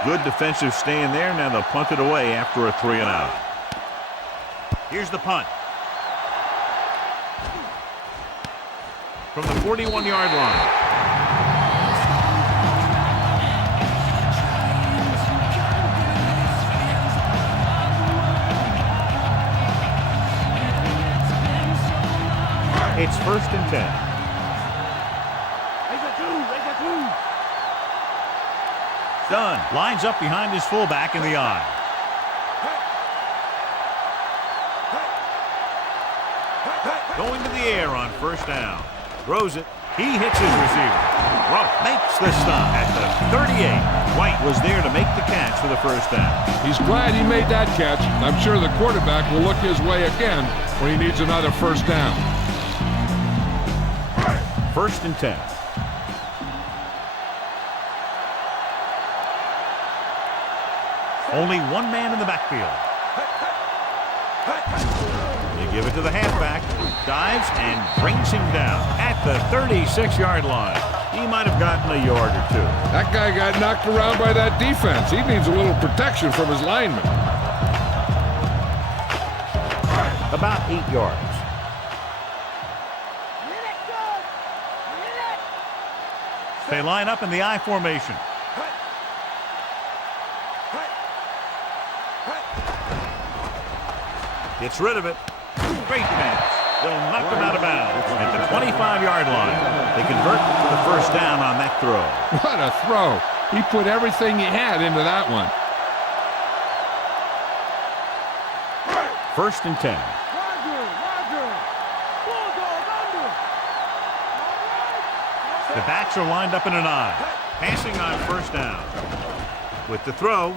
Good defensive stand there. Now they'll punt it away after a 3-and-out. Here's the punt. From the 41-yard line. It's 1st and 10. done. Lines up behind his fullback in the eye. Going to the air on first down. Throws it. He hits his receiver. Rump makes the stop at the 38. White was there to make the catch for the first down. He's glad he made that catch. I'm sure the quarterback will look his way again when he needs another first down. 1st and 10. Only one man in the backfield. You give it to the halfback. Dives and brings him down at the 36-yard line. He might have gotten a yard or two. That guy got knocked around by that defense. He needs a little protection from his linemen. About 8 yards. They line up in the I formation. Gets rid of it. Great pass. They'll knock him out of bounds at the 25-yard line. They convert to the first down on that throw. What a throw. He put everything he had into that one. 1st and 10. The backs are lined up in an I. Passing on first down. With the throw,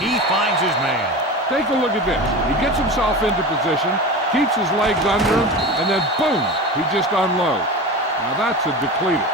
he finds his man. Take a look at this. He gets himself into position, keeps his legs under him, and then boom, he just unloads. Now that's a depleter.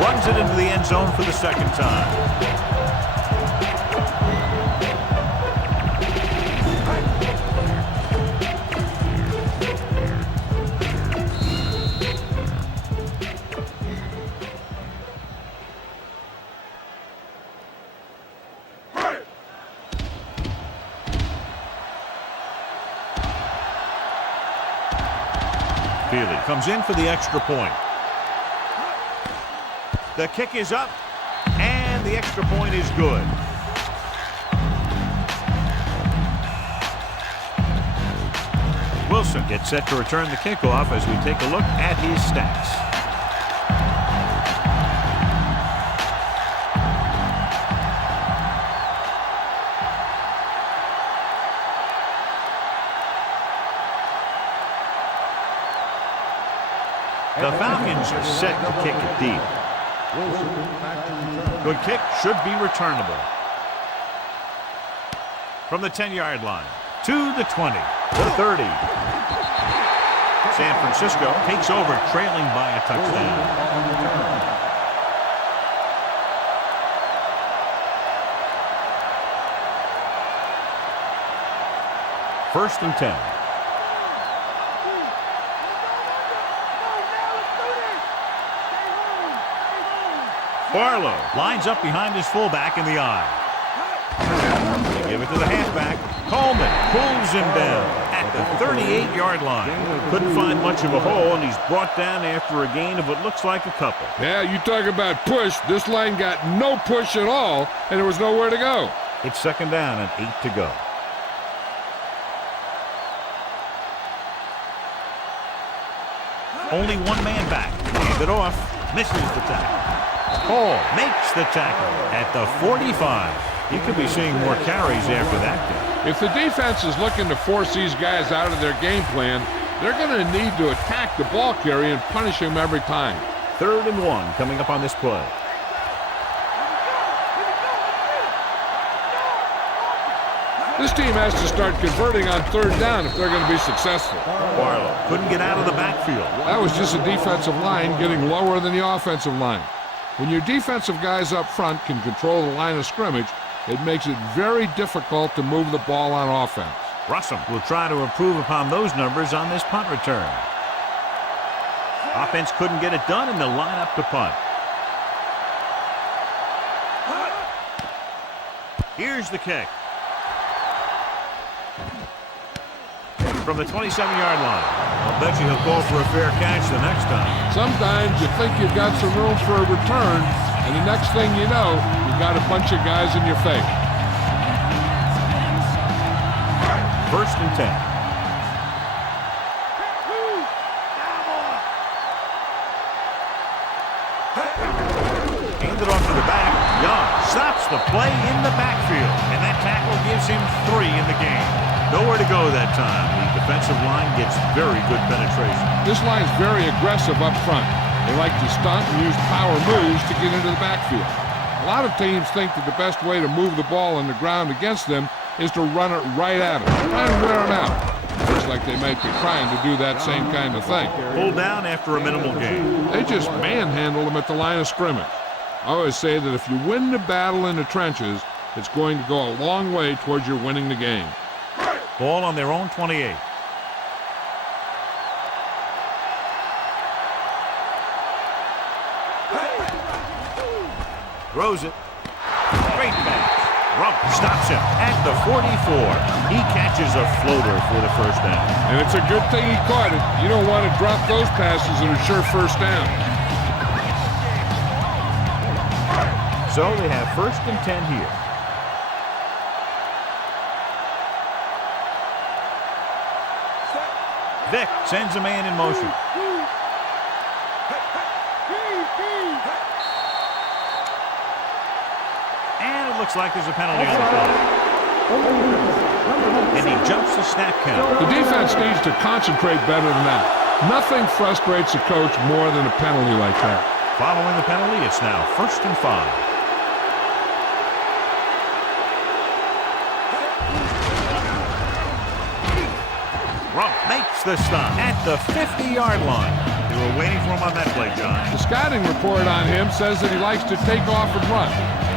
Runs it into the end zone for the second time. Feely comes in for the extra point. The kick is up, and the extra point is good. Wilson gets set to return the kickoff as we take a look at his stats. The Falcons are set to kick it deep. Good kick, should be returnable. From the 10-yard line to the 20, the 30. San Francisco takes over, trailing by a touchdown. First and 10. Barlow lines up behind his fullback in the I. They give it to the halfback. Coleman pulls him down at the 38-yard line. Couldn't find much of a hole, and he's brought down after a gain of what looks like a couple. Yeah, you talk about push. This line got no push at all, and there was nowhere to go. It's second down and 8 to go. Only one man back. Hand it off. Misses the tackle. Hall makes the tackle at the 45. You could be seeing more carries after that. If the defense is looking to force these guys out of their game plan, they're going to need to attack the ball carrier and punish him every time. 3rd and 1 coming up on this play. This team has to start converting on 3rd down if they're going to be successful. Barlow couldn't get out of the backfield. That was just a defensive line getting lower than the offensive line. When your defensive guys up front can control the line of scrimmage, it makes it very difficult to move the ball on offense. Russell will try to improve upon those numbers on this punt return. Offense couldn't get it done, and they'll line up to punt. Here's the kick. from the 27-yard line. I'll bet you he'll call for a fair catch the next time. Sometimes you think you've got some room for a return, and the next thing you know, you've got a bunch of guys in your face. 1st and 10. Handed off to the back. Young stops the play in the backfield, and that tackle gives him 3 in the game. Nowhere to go that time. The defensive line gets very good penetration. This line's very aggressive up front. They like to stunt and use power moves to get into the backfield. A lot of teams think that the best way to move the ball on the ground against them is to run it right at them, try and wear them out. Looks like they might be trying to do that same kind of thing. Pulled down after a minimal gain. They just manhandle them at the line of scrimmage. I always say that if you win the battle in the trenches, it's going to go a long way towards your winning the game. Ball on their own 28. Throws it. Great pass. Rump stops him at the 44. He catches a floater for the first down. And it's a good thing he caught it. You don't want to drop those passes that are sure first down. So they have 1st and 10 here. Vick sends a man in motion. And it looks like there's a penalty on the play. And he jumps the snap count. The defense needs to concentrate better than that. Nothing frustrates a coach more than a penalty like that. Following the penalty, it's now 1st and 5. Rump makes the stop at the 50-yard line. They were waiting for him on that play, John. The scouting report on him says that he likes to take off and run.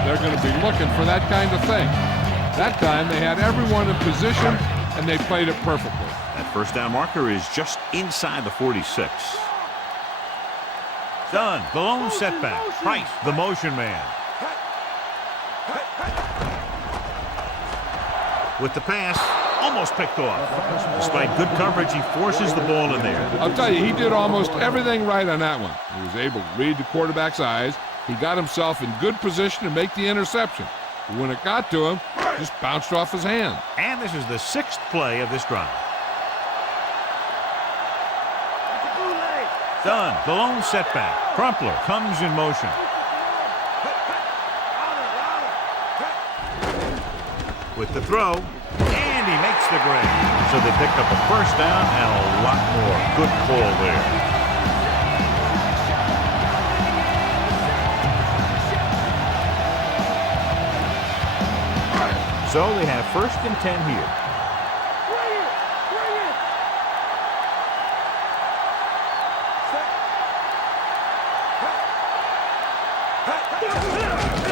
They're going to be looking for that kind of thing. That time they had everyone in position and they played it perfectly. That first down marker is just inside the 46. Dunn, the lone setback. Price, the motion man. With the pass, almost picked off. Despite good coverage, he forces the ball in there. I'll tell you, he did almost everything right on that one. He was able to read the quarterback's eyes. He got himself in good position to make the interception. But when it got to him, it just bounced off his hand. And this is the 6th play of this drive. Dunn, the lone setback. Crumpler comes in motion. With the throw, and he makes the grab. So they pick up a first down and a lot more. Good call there. So they have 1st and 10 here.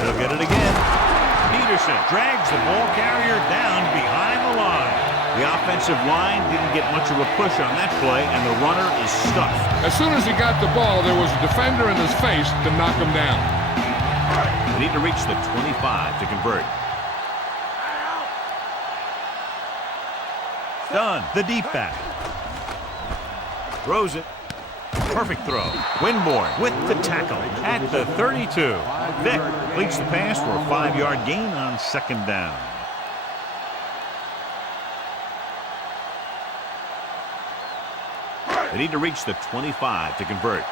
They'll get it again. Peterson drags the ball carrier down behind the line. The offensive line didn't get much of a push on that play, and the runner is stuffed. As soon as he got the ball, there was a defender in his face to knock him down. They need to reach the 25 to convert. Dunn, the deep back. Throws it. Perfect throw. Winborn with the tackle at the 32. Vick completes the pass for a 5-yard gain on 2nd down. They need to reach the 25 to convert.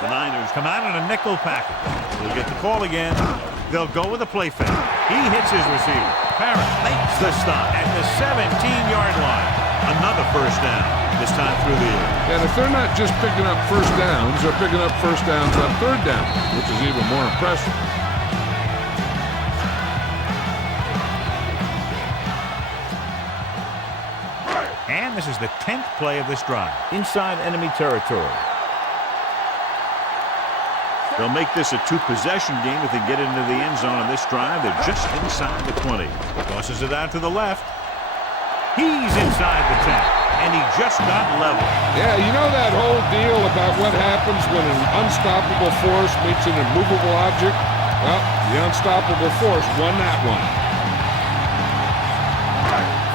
The Niners come out in a nickel package. They'll get the call again. They'll go with a play fake. He hits his receiver. Parrott makes the stop at the 17-yard line. Another first down, this time through the air. And if they're not just picking up first downs, they're picking up first downs on 3rd down, which is even more impressive. And this is the 10th play of this drive. Inside enemy territory. They'll make this a 2-possession game if they get into the end zone on this drive. They're just inside the 20. Tosses it out to the left. He's inside the 10, and he just got level. Yeah, you know that whole deal about what happens when an unstoppable force meets an immovable object? Well, the unstoppable force won that one.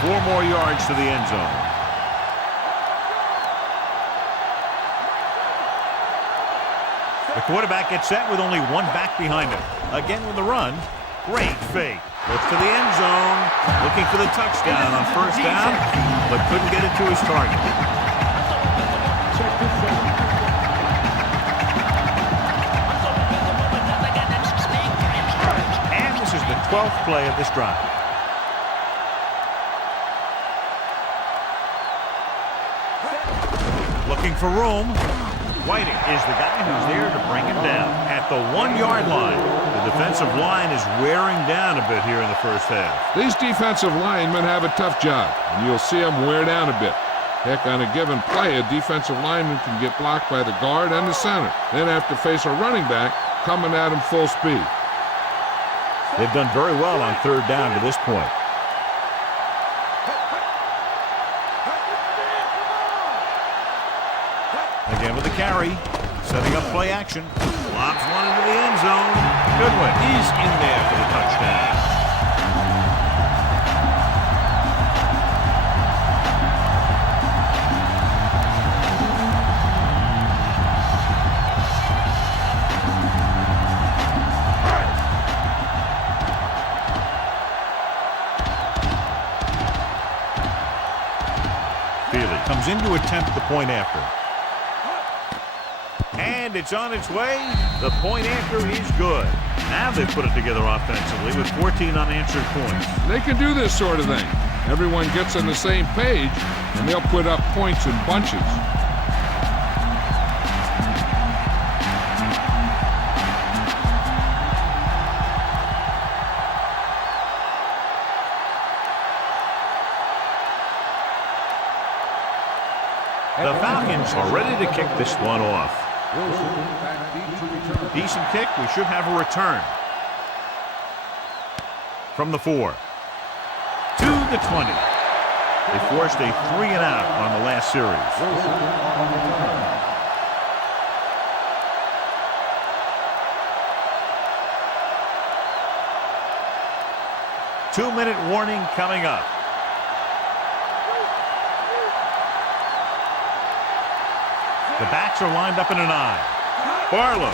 4 more yards to the end zone. The quarterback gets set with only one back behind him. Again with the run. Great fake. Looks to the end zone. Looking for the touchdown on first down, but couldn't get it to his target. And this is the 12th play of this drive. Looking for room. Whiting is the guy who's there to bring him down. At the 1-yard line, the defensive line is wearing down a bit here in the first half. These defensive linemen have a tough job, and you'll see them wear down a bit. Heck, on a given play, a defensive lineman can get blocked by the guard and the center, then have to face a running back coming at him full speed. They've done very well on third down to this point. Again with the carry, setting up play action. Lobs one into the end zone. Goodwin, he's in there for the touchdown. Feely comes in to attempt the point after. And it's on its way. The point after is good. Now they've put it together offensively with 14 unanswered points. They can do this sort of thing. Everyone gets on the same page, and they'll put up points in bunches. The Falcons are ready to kick this one off. Decent kick. We should have a return. From the 4. To the 20. They forced a 3-and-out on the last series. 2-minute warning coming up. The backs are lined up in an eye. Barlow.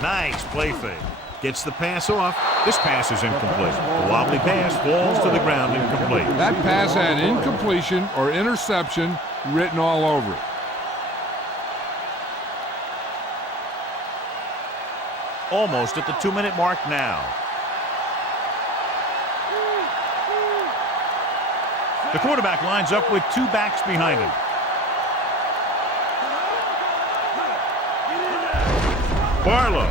Nice play fake. Gets the pass off. This pass is incomplete. The wobbly pass falls to the ground incomplete. That pass had incompletion or interception written all over it. Almost at the 2-minute mark now. The quarterback lines up with 2 backs behind him. Barlow,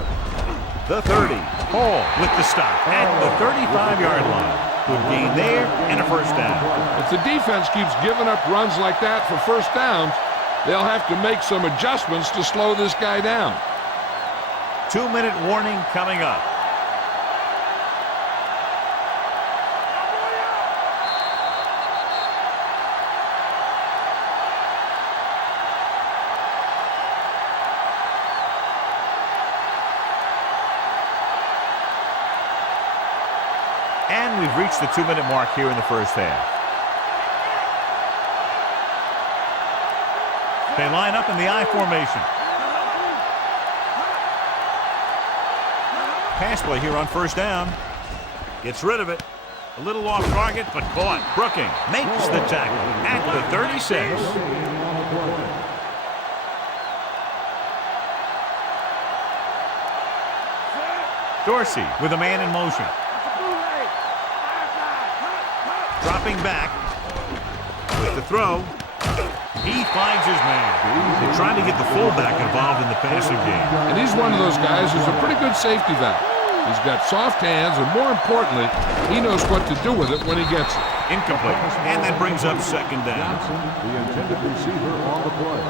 the 30. Hall with the stop at the 35-yard line. Good gain there and a first down. If the defense keeps giving up runs like that for first downs, they'll have to make some adjustments to slow this guy down. 2-minute warning coming up. And we've reached the 2-minute mark here in the first half. They line up in the I formation. Pass play here on first down. Gets rid of it. A little off target, but caught. Brooking makes the tackle at the 36. Dorsey with a man in motion. Dropping back with the throw. He finds his man. They're trying to get the fullback involved in the passing game. And he's one of those guys who's a pretty good safety valve. He's got soft hands, and more importantly, he knows what to do with it when he gets it. Incomplete. And that brings up second down. The intended receiver on the play.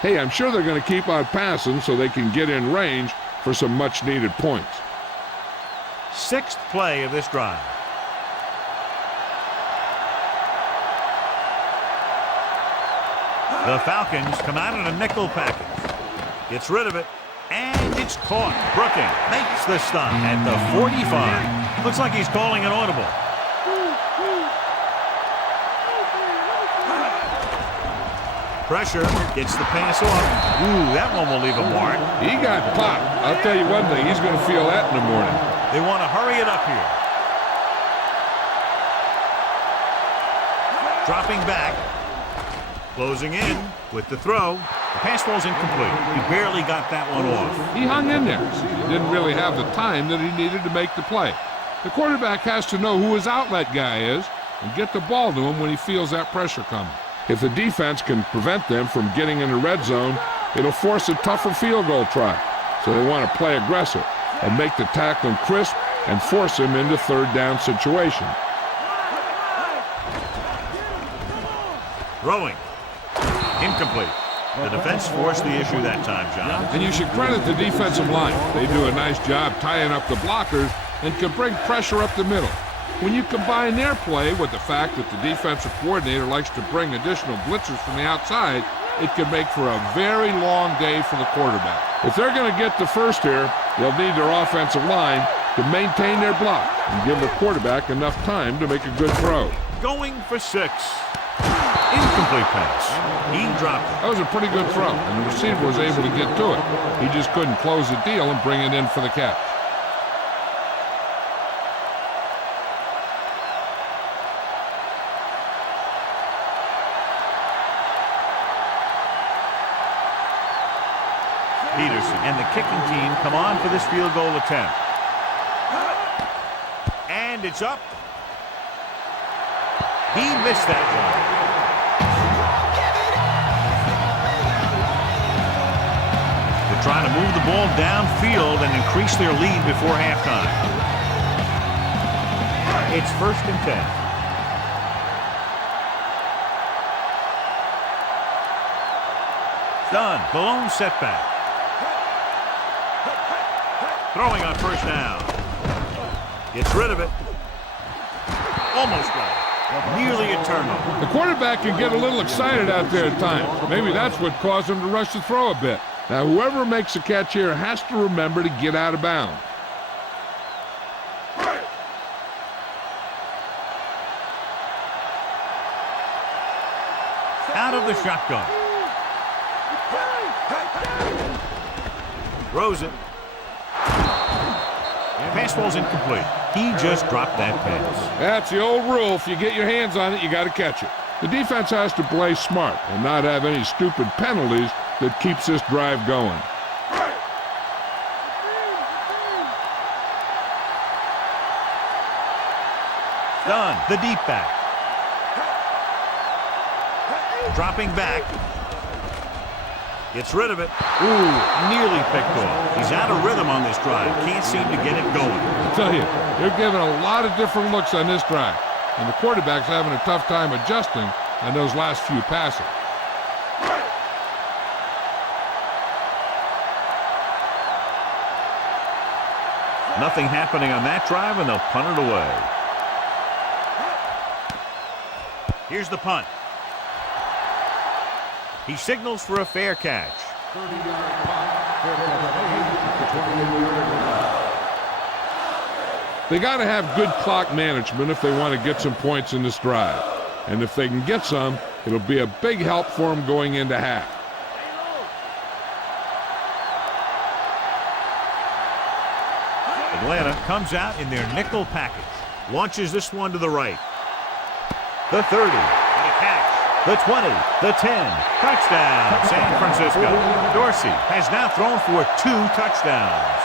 Hey, I'm sure they're going to keep on passing so they can get in range for some much-needed points. 6th play of this drive. The Falcons come out in a nickel package. Gets rid of it, and it's caught. Brooking makes the stop at the 45. Looks like he's calling an audible. Pressure, gets the pass off. Ooh, that one will leave a mark. He got popped. I'll tell you one thing, he's going to feel that in the morning. They want to hurry it up here. Dropping back. Closing in with the throw. The pass ball's incomplete. He barely got that one off. He hung in there. He didn't really have the time that he needed to make the play. The quarterback has to know who his outlet guy is and get the ball to him when he feels that pressure coming. If the defense can prevent them from getting in the red zone, it'll force a tougher field goal try. So they want to play aggressive and make the tackling crisp and force him into third down situation. Throwing. Incomplete. The defense forced the issue that time, John. And you should credit the defensive line. They do a nice job tying up the blockers and can bring pressure up the middle. When you combine their play with the fact that the defensive coordinator likes to bring additional blitzers from the outside, it can make for a very long day for the quarterback. If they're going to get the first here, they'll need their offensive line to maintain their block and give the quarterback enough time to make a good throw. Going for 6. Incomplete pass. He dropped it. That was a pretty good throw, and the receiver was able to get to it. He just couldn't close the deal and bring it in for the catch. Peterson and the kicking team come on for this field goal attempt. And it's up. He missed that one. They're trying to move the ball downfield and increase their lead before halftime. It's 1st and 10. Done. The lone setback. Throwing on 1st down. Gets rid of it. Almost got it. Nearly a turnover. The quarterback can get a little excited out there at times. Maybe that's what caused him to rush the throw a bit. Now, whoever makes the catch here has to remember to get out of bounds. Out of the shotgun. Throws it. Pass ball's incomplete. He just dropped that pass. That's the old rule. If you get your hands on it, you got to catch it. The defense has to play smart and not have any stupid penalties that keeps this drive going. Done. The deep back. Dropping back. Gets rid of it. Ooh, nearly picked off. He's out of rhythm on this drive. Can't seem to get it going. I tell you, they're giving a lot of different looks on this drive. And the quarterback's having a tough time adjusting on those last few passes. Nothing happening on that drive, and they'll punt it away. Here's the punt. He signals for a fair catch. 30-yard punt. Fair catch at the 28-yard line. They got to have good clock management if they want to get some points in this drive. And if they can get some, it'll be a big help for them going into half. Atlanta comes out in their nickel package. Launches this one to the right. The 30. And a catch. The 20. The 10. Touchdown, San Francisco. Dorsey has now thrown for 2 touchdowns.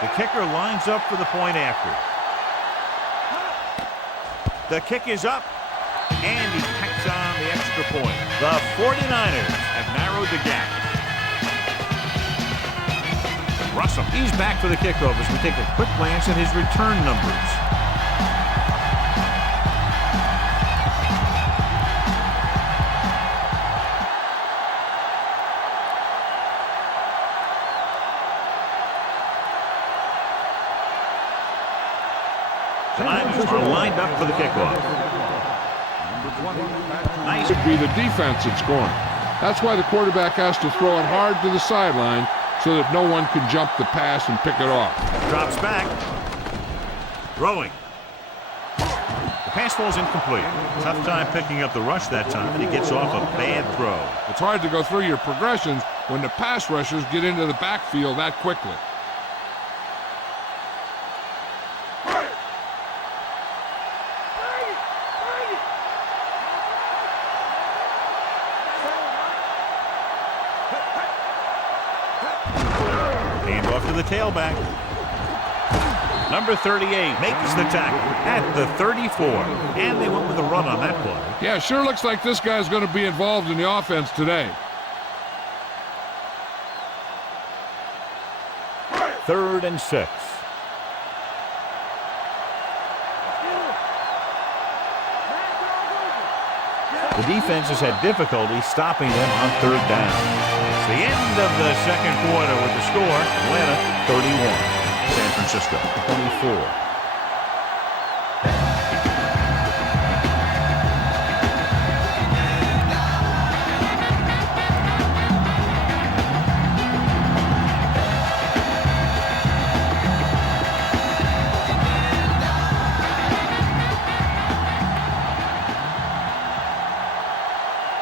The kicker lines up for the point after. The kick is up, and he tacks on the extra point. The 49ers have narrowed the gap. Russell, he's back for the kickoff as we take a quick glance at his return numbers. The Niners are lined up for the kickoff. Nice. Could be the defense that's scoring. That's why the quarterback has to throw it hard to the sideline so that no one can jump the pass and pick it off. Drops back. Throwing. The pass falls incomplete. Tough time picking up the rush that time, and he gets off a bad throw. It's hard to go through your progressions when the pass rushers get into the backfield that quickly. Hand off to the tailback. Number 38 makes the tackle at the 34. And they went with a run on that play. Yeah, sure looks like this guy's going to be involved in the offense today. 3rd and 6. The defense has had difficulty stopping them on 3rd down. It's the end of the second quarter with the score. Atlanta 31. San Francisco 24.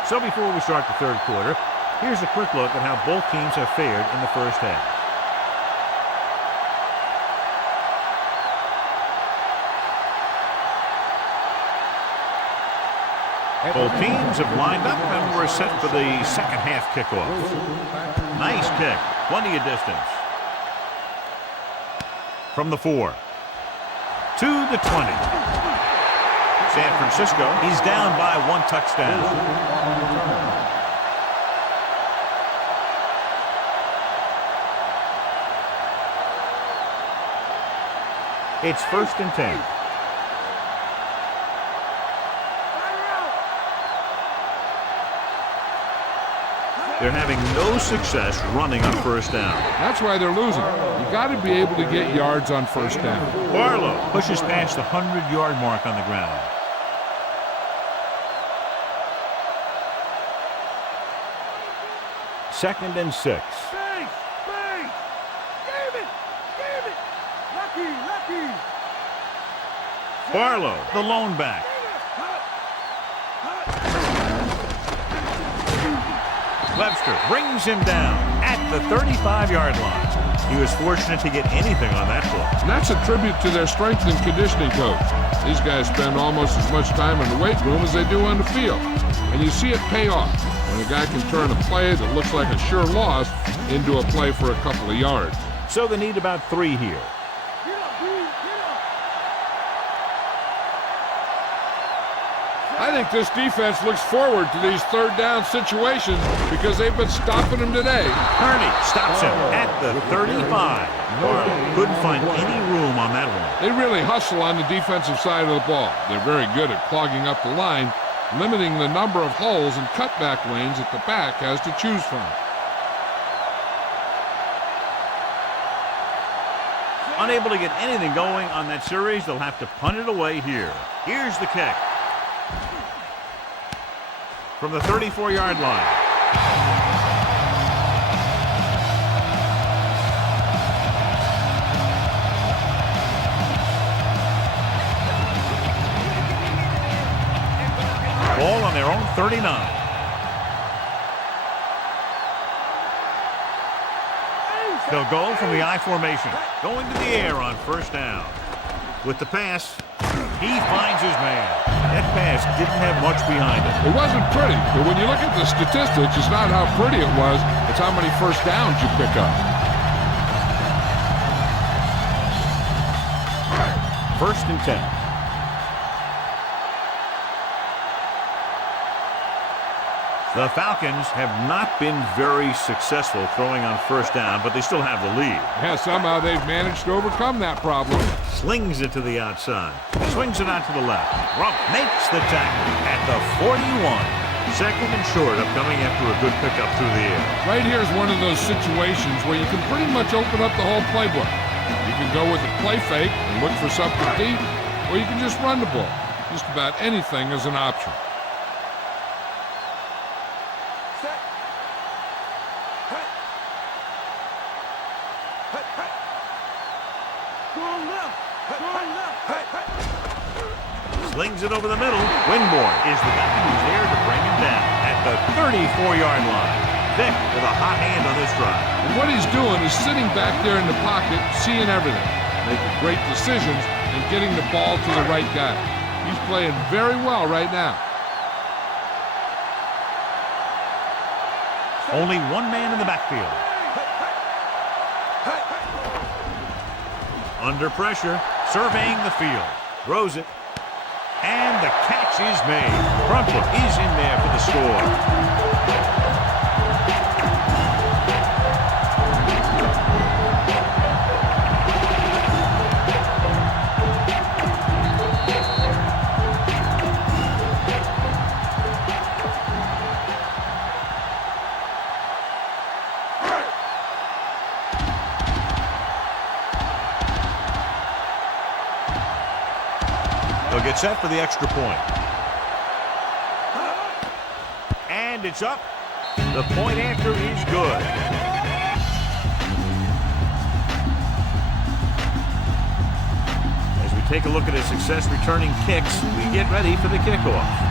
So before we start the third quarter, here's a quick look at how both teams have fared in the first half. Both teams have lined up and we're set for the second half kickoff. Nice kick. Plenty of distance. From the 4. To the 20. San Francisco, he's down by 1 touchdown. It's 1st and 10. They're having no success running on 1st down. That's why they're losing. You got to be able to get yards on 1st down. Barlow pushes past the 100-yard mark on the ground. Second and 6. Barlow, the lone back. Webster brings him down at the 35-yard line. He was fortunate to get anything on that play. And that's a tribute to their strength and conditioning coach. These guys spend almost as much time in the weight room as they do on the field. And you see it pay off when a guy can turn a play that looks like a sure loss into a play for a couple of yards. So they need about 3 here. I think this defense looks forward to these 3rd down situations because they've been stopping them today. Kearney stops him at the 35. Barlow couldn't find any room on that one. They really hustle on the defensive side of the ball. They're very good at clogging up the line, limiting the number of holes and cutback lanes that the back has to choose from. Unable to get anything going on that series, they'll have to punt it away here. Here's the kick. From the 34-yard line. Ball on their own 39. They'll go from the I formation, going to the air on 1st down. With the pass, he finds his man. That pass didn't have much behind it. It wasn't pretty, but when you look at the statistics, it's not how pretty it was, it's how many 1st downs you pick up. 1st and 10. The Falcons have not been very successful throwing on 1st down, but they still have the lead. Yeah, somehow they've managed to overcome that problem. Slings it to the outside. Swings it out to the left. Rump makes the tackle at the 41. 2nd and short, upcoming after a good pickup through the air. Right here is one of those situations where you can pretty much open up the whole playbook. You can go with a play fake and look for something deep, or you can just run the ball. Just about anything is an option. Slings it over the middle. Winborn is the guy who's there to bring him down at the 34-yard line. Vick with a hot hand on this drive. And what he's doing is sitting back there in the pocket, seeing everything, making great decisions, and getting the ball to the right guy. He's playing very well right now. Only one man in the backfield. Under pressure, surveying the field. Throws it. And the catch is made. Crumpler is in there for the score. They'll get set for the extra point. And it's up. The point after is good. As we take a look at his success returning kicks, we get ready for the kickoff.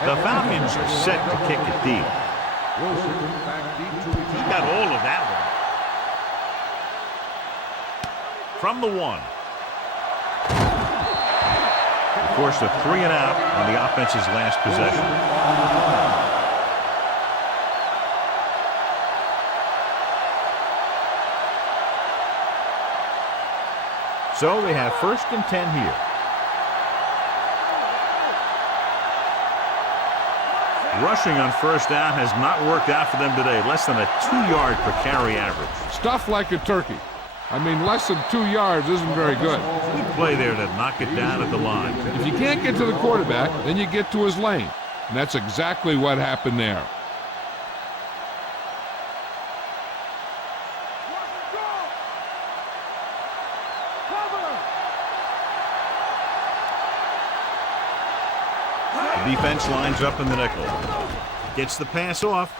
The Falcons are set to kick it deep. He got all of that one. From the 1. Of course, a 3 and out on the offense's last possession. So they have 1st and 10 here. Rushing on 1st down has not worked out for them today. Less than a 2-yard per carry average. Stuffed like a turkey. I mean, less than 2 yards isn't very good. Good play there to knock it down at the line. If you can't get to the quarterback, then you get to his lane. And that's exactly what happened there. Defense lines up in the nickel. Gets the pass off.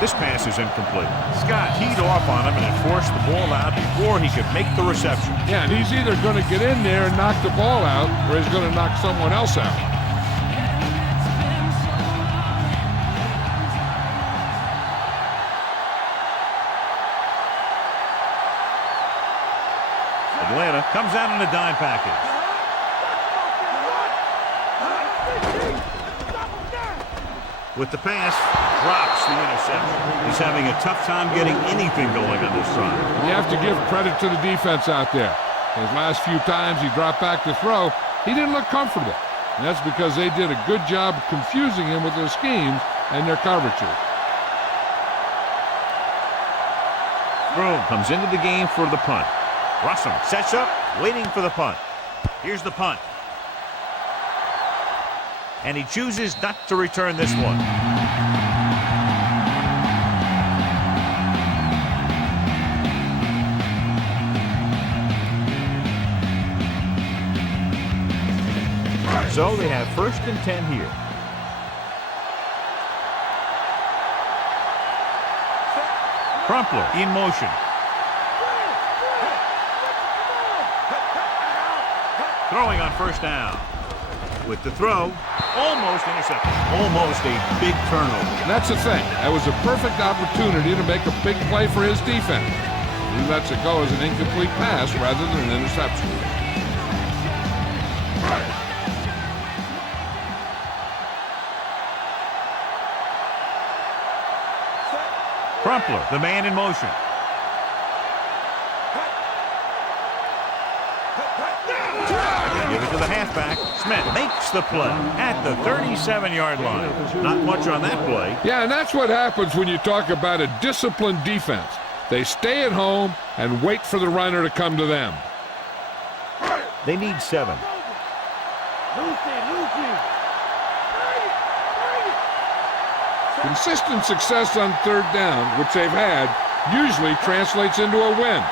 This pass is incomplete. Scott teed off on him and it forced the ball out before he could make the reception. Yeah, and he's either going to get in there and knock the ball out, or he's going to knock someone else out. Atlanta comes out in a dime package. With the pass, drops the interception. He's having a tough time getting anything going on this drive. You have to give credit to the defense out there. Those last few times he dropped back to throw, he didn't look comfortable. And that's because they did a good job confusing him with their schemes and their coverages. Broom comes into the game for the punt. Russell sets up, waiting for the punt. Here's the punt. And he chooses not to return this one. So they have 1st and 10 here. Crumpler in motion. Throwing on 1st down. With the throw, almost intercepted. Almost a big turnover. And that's the thing. That was a perfect opportunity to make a big play for his defense. He lets it go as an incomplete pass rather than an interception. Crumpler, the man in motion. Give it to the halfback. Smith makes the play at the 37-yard line. Not much on that play. Yeah, and that's what happens when you talk about a disciplined defense. They stay at home and wait for the runner to come to them. They need 7. Consistent success on third down, which they've had, usually translates into a win.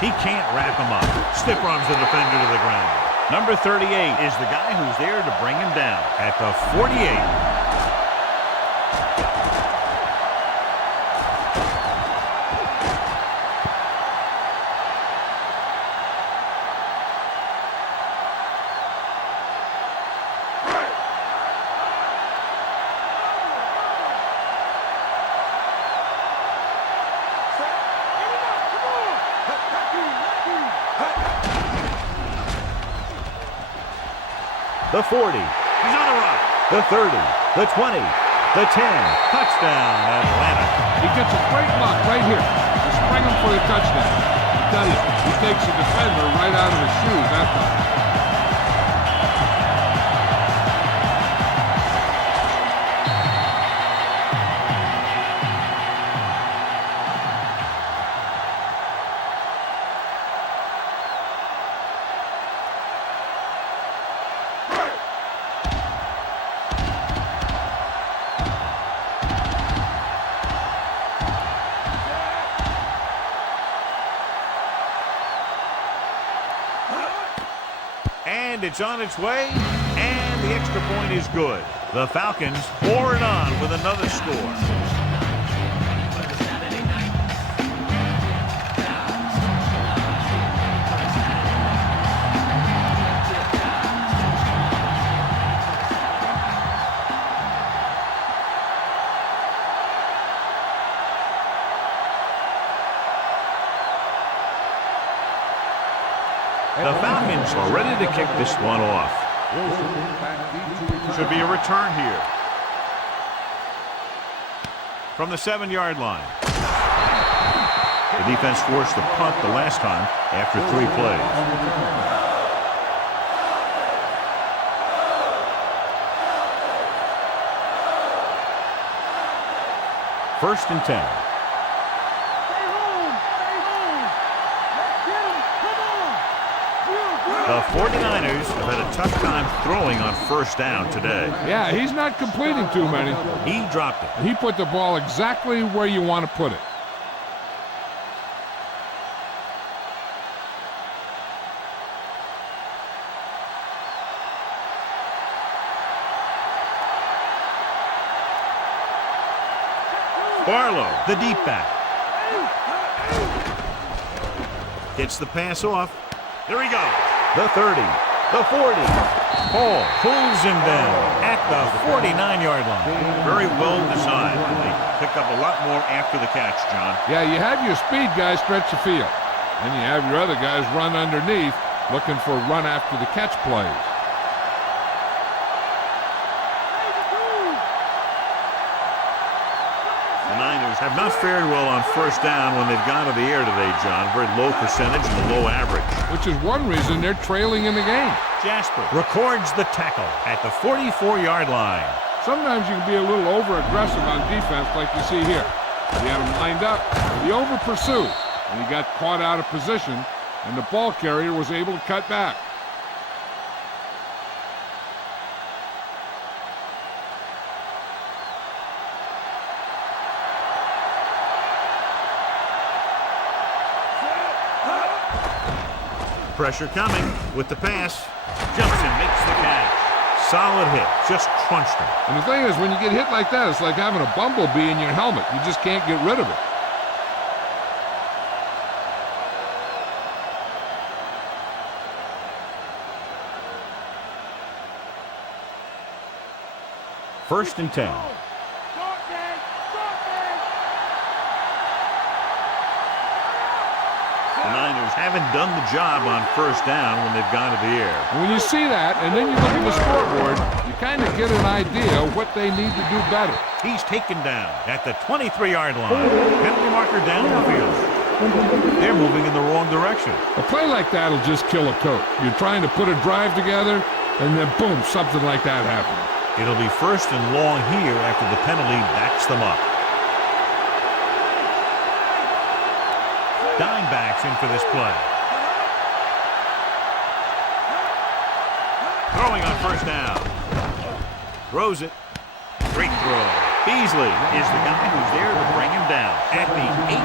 He can't wrap him up. Stiff arms the defender to the ground. Number 38 is the guy who's there to bring him down at the 48. The 40. He's on the run. The 30. The 20. The 10. Touchdown, Atlanta. He gets a great look right here to spring him for the touchdown. I tell you, he takes the defender right out of his shoes that time. And it's on its way, and the extra point is good. The Falcons pour it on with another score. The Falcons are ready to kick this one off. Should be a return here. From the 7-yard line. The defense forced the punt the last time after 3 plays. First and 10. The 49ers have had a tough time throwing on first down today. Yeah, he's not completing too many. He dropped it. He put the ball exactly where you want to put it. Barlow, the deep back. Gets the pass off. There he goes. The 30, the 40. Hall pulls him down at the 49-yard line. Very well designed. They pick up a lot more after the catch, John. Yeah, you have your speed guys stretch the field. Then you have your other guys run underneath looking for run after the catch plays. The Niners have not fared well on first down when they've gone to the air today, John. Very low percentage and a low average. Which is one reason they're trailing in the game. Jasper records the tackle at the 44-yard line. Sometimes you can be a little over-aggressive on defense like you see here. He had him lined up, he over-pursued, and he got caught out of position, and the ball carrier was able to cut back. Pressure coming with the pass. Jumps and makes the catch. Solid hit. Just crunched him. And the thing is, when you get hit like that, it's like having a bumblebee in your helmet. You just can't get rid of it. First and 10. The Niners haven't done the job on first down when they've gone to the air. And when you see that, and then you look at the scoreboard, you kind of get an idea of what they need to do better. He's taken down at the 23-yard line. Penalty marker down the field. They're moving in the wrong direction. A play like that will just kill a coach. You're trying to put a drive together, and then boom, something like that happens. It'll be first and long here after the penalty backs them up. Dime backs in for this play. Throwing on first down. Throws it. Great throw. Beasley is the guy who's there to bring him down at the 18.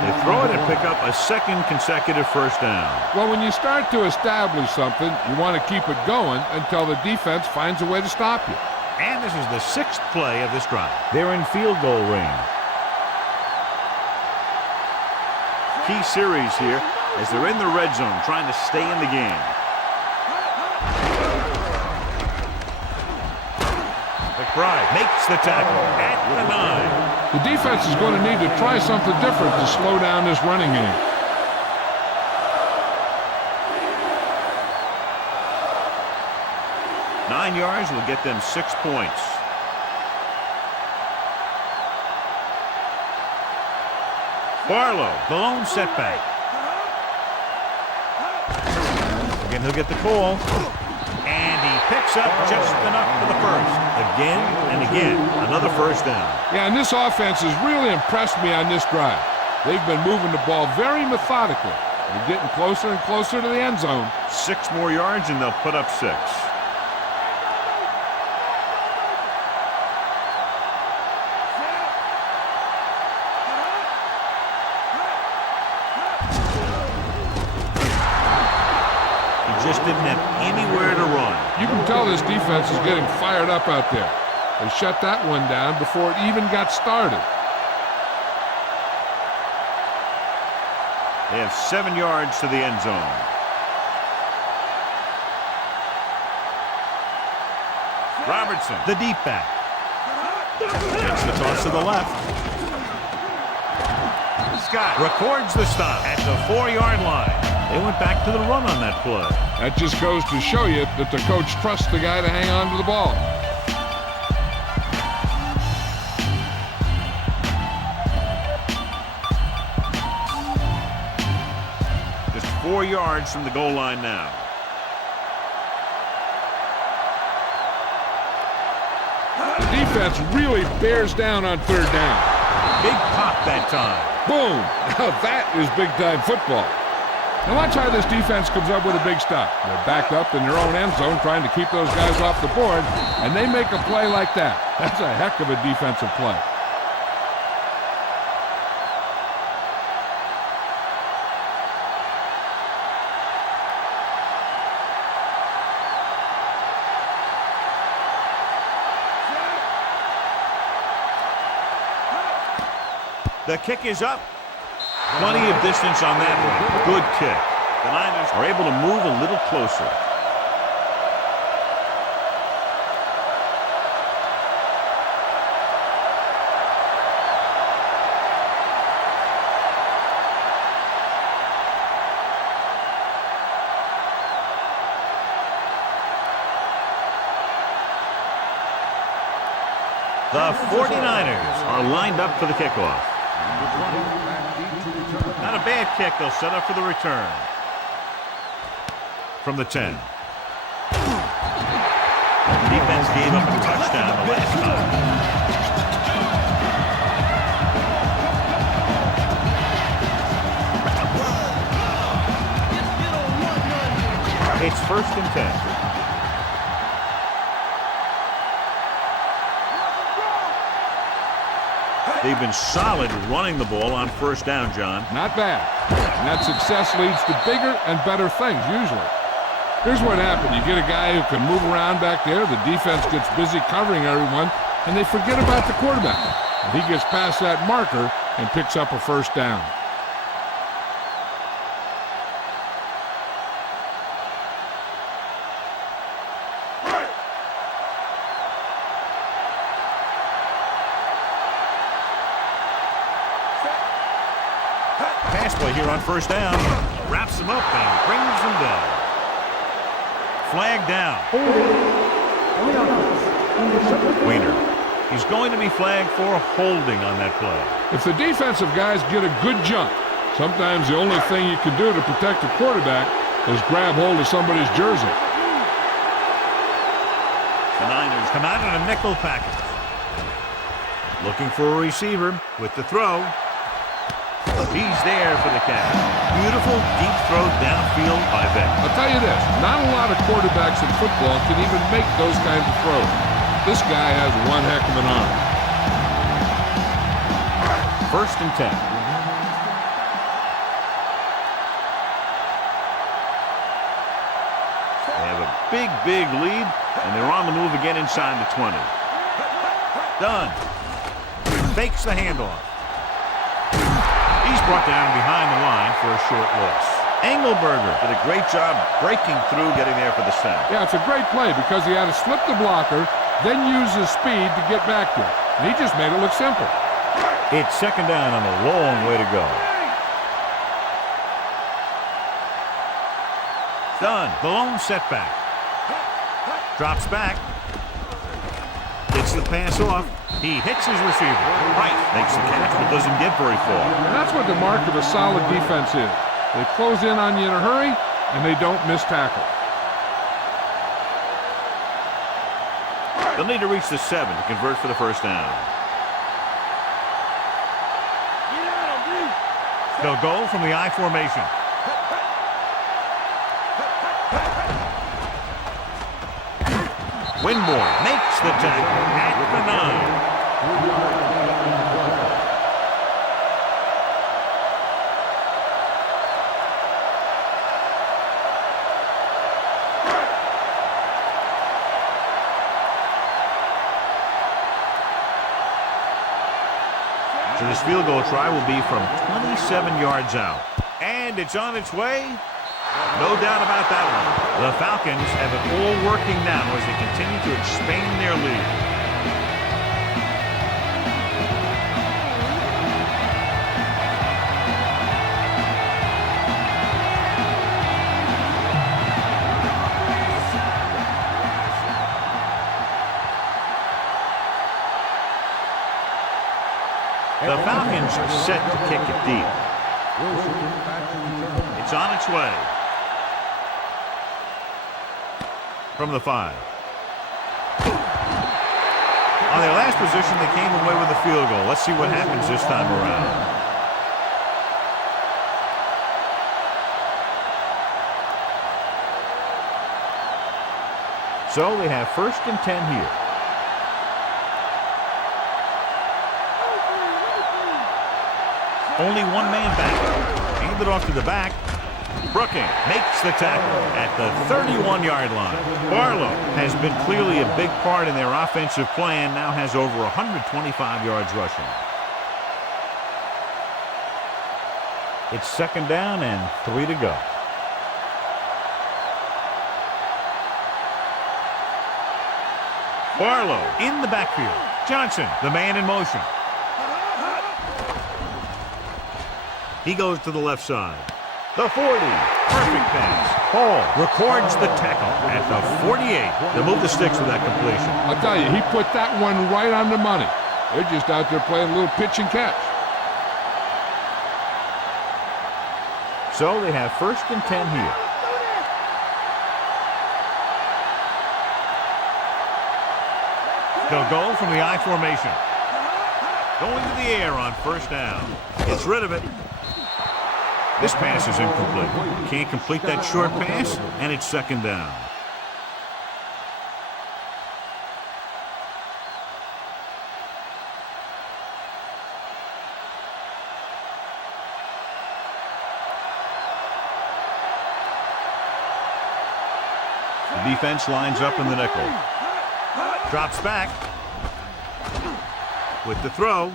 They throw it and pick up a second consecutive first down. Well, when you start to establish something, you want to keep it going until the defense finds a way to stop you. And this is the 6th play of this drive. They're in field goal range. Key series here as they're in the red zone trying to stay in the game. McBride makes the tackle at the 9. The defense is going to need to try something different to slow down this running game. Nine yards will get them 6 points. Barlow, the lone setback. Again, he'll get the call. And he picks up just enough for the first. Again and again, another first down. Yeah, and this offense has really impressed me on this drive. They've been moving the ball very methodically. They're getting closer and closer to the end zone. 6 more yards and they'll put up 6. Just didn't have anywhere to run. You can tell this defense is getting fired up out there. They shut that one down before it even got started. They have 7 yards to the end zone. Robertson, the deep back. Gets the toss to the left. Scott records the stop at the 4-yard line. They went back to the run on that play. That just goes to show you that the coach trusts the guy to hang on to the ball. Just 4 yards from the goal line now. The defense really bears down on 3rd down. Big pop that time. Boom! Now that is big-time football. Now watch how this defense comes up with a big stop. They're backed up in their own end zone trying to keep those guys off the board, and they make a play like that. That's a heck of a defensive play. The kick is up. Plenty of distance on that one. Good kick. The Niners are able to move a little closer. The 49ers are lined up for the kickoff. Not a bad kick. They'll set up for the return. From the 10. Defense gave up a touchdown the last time. It's 1st and 10. They've been solid running the ball on 1st down, John. Not bad. And that success leads to bigger and better things, usually. Here's what happened. You get a guy who can move around back there. The defense gets busy covering everyone, and they forget about the quarterback. And he gets past that marker and picks up a 1st down. Pass play here on 1st down. Wraps him up and brings him down. Flag down. Weiner. He's going to be flagged for holding on that play. If the defensive guys get a good jump, sometimes the only thing you can do to protect the quarterback is grab hold of somebody's jersey. The Niners come out in a nickel package. Looking for a receiver with the throw. He's there for the catch. Beautiful deep throw downfield by Vick. I'll tell you this, not a lot of quarterbacks in football can even make those kinds of throws. This guy has one heck of an arm. 1st and 10. They have a big lead, and they're on the move again inside the 20. Dunn fakes the handoff. He's brought down behind the line for a short loss. Engelberger did a great job breaking through, getting there for the sack. Yeah, it's a great play because he had to slip the blocker, then use his speed to get back to it. And he just made it look simple. It's 2nd down and a long way to go. Dunn, the lone setback. Drops back. Gets the pass off. He hits his receiver. Right. Makes the catch, but doesn't get very far. And that's what the mark of a solid defense is. They close in on you in a hurry, and they don't miss tackle. They'll need to reach the 7 to convert for the 1st down. They'll go from the I formation. Winborn makes the tackle at the 9. So this field goal try will be from 27 yards out. And it's on its way. No doubt about that one. The Falcons have it all working now as they continue to expand their lead. The Falcons are set to kick it deep. It's on its way. From the 5. On their last position, they came away with a field goal. Let's see what happens this time around. So they have 1st and 10 here. Only one man back. Hand it off to the back. Brooking makes the tackle at the 31-yard line. Barlow has been clearly a big part in their offensive plan, now has over 125 yards rushing. It's 2nd down and 3 to go. Barlow in the backfield. Johnson, the man in motion. He goes to the left side. The 40. Perfect pass. Hall records the tackle at the 48. They'll move the sticks with that completion. I'll tell you, he put that one right on the money. They're just out there playing a little pitch and catch. So they have 1st and 10 here. They'll go from the I formation. Going to the air on 1st down. Gets rid of it. This pass is incomplete. Can't complete that short pass, and it's 2nd down. The defense lines up in the nickel. Drops back. With the throw.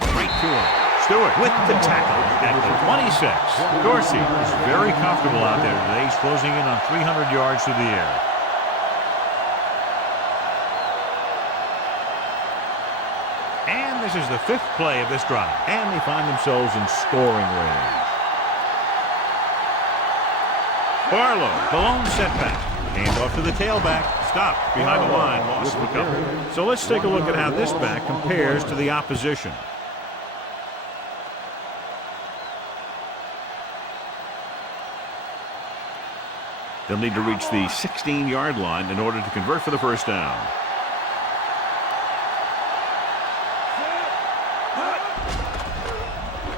Right to him. Stewart with the tackle at the 26. Dorsey is very comfortable out there today. He's closing in on 300 yards through the air. And this is the 5th play of this drive. And they find themselves in scoring range. Barlow, the lone setback. Hand off to the tailback. Stopped behind the line. Lost the couple. So let's take a look at how this back compares to the opposition. They'll need to reach the 16-yard line in order to convert for the 1st down.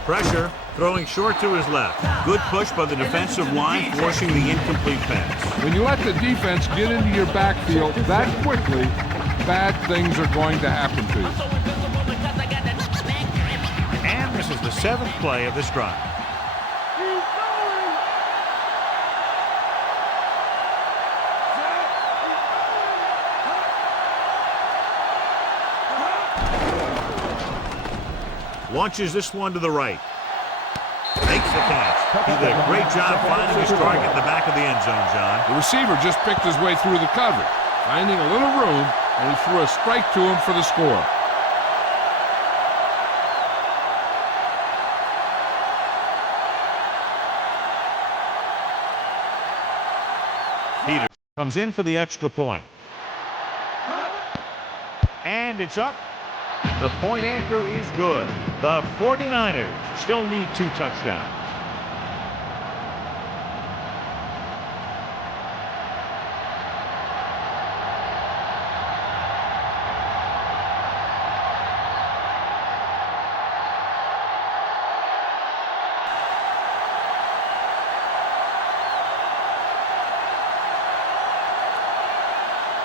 Pressure. Throwing short to his left. Good push by the defensive line, forcing the incomplete pass. When you let the defense get into your backfield that quickly, bad things are going to happen to you. And this is the 7th play of this drive. Launches this one to the right. Makes the catch. He did a great job finding his target in the back of the end zone, John. The receiver just picked his way through the coverage, finding a little room, and he threw a strike to him for the score. Peter comes in for the extra point. And it's up. The point anchor is good. The 49ers still need 2 touchdowns.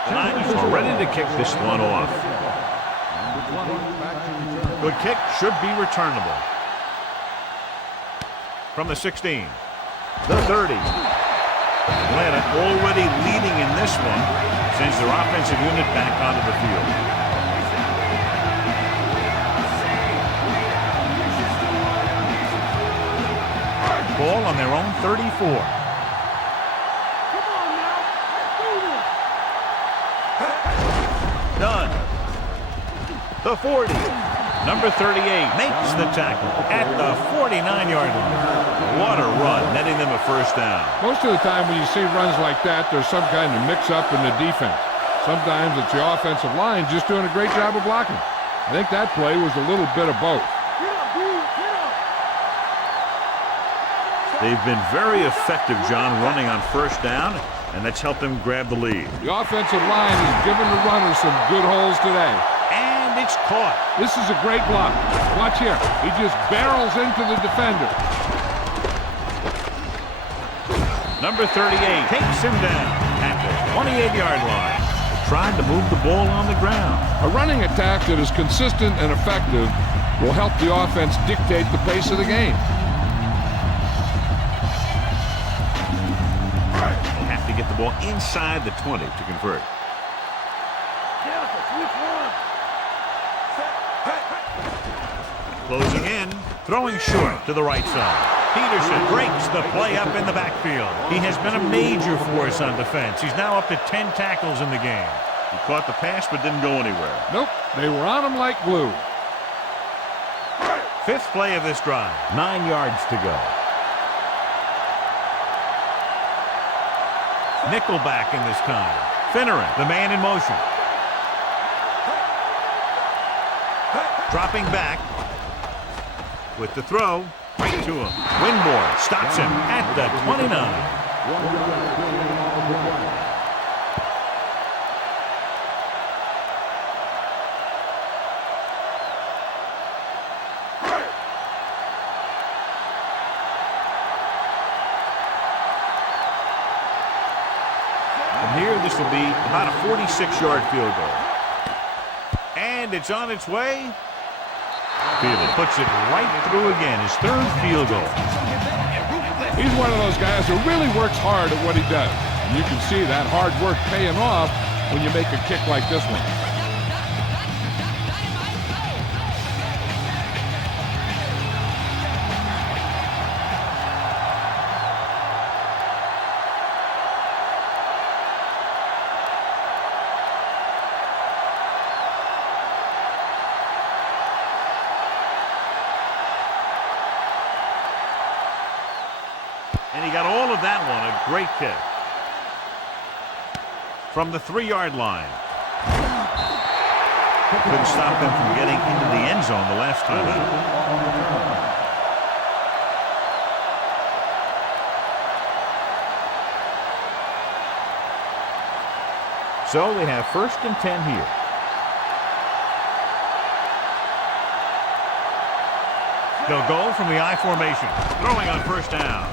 The Niners are ready to kick this one off. Good kick, should be returnable. From the 16, the 30. Atlanta already leading in this one, sends their offensive unit back onto the field. Ball on their own 34. Done. The 40. Number 38 makes the tackle at the 49-yard line. What a run, netting them a first down. Most of the time when you see runs like that, there's some kind of mix-up in the defense. Sometimes it's the offensive line just doing a great job of blocking. I think that play was a little bit of both. They've been very effective, John, running on first down, and that's helped them grab the lead. The offensive line has given the runners some good holes today. And it's caught. This is a great block. Watch here. He just barrels into the defender. Number 38 takes him down at the 28-yard line. Trying to move the ball on the ground. A running attack that is consistent and effective will help the offense dictate the pace of the game. They have to get the ball inside the 20 to convert. Closing in, throwing short to the right side. Peterson breaks the play up in the backfield. He has been a major force on defense. He's now up to 10 tackles in the game. He caught the pass but didn't go anywhere. Nope, they were on him like glue. 5th play of this drive. 9 yards to go. Nickelback in this time. Finneran, the man in motion. Dropping back with the throw. Right to him. Winmore stops him at the 29. From here, this will be about a 46-yard field goal. And it's on its way. Fielder puts it right through again, his 3rd field goal. He's one of those guys who really works hard at what he does. And you can see that hard work paying off when you make a kick like this one. And he got all of that one, a great kick. From the 3-yard line. Couldn't stop them from getting into the end zone the last time out. So they have 1st and 10 here. They'll go from the I formation. Throwing on first down.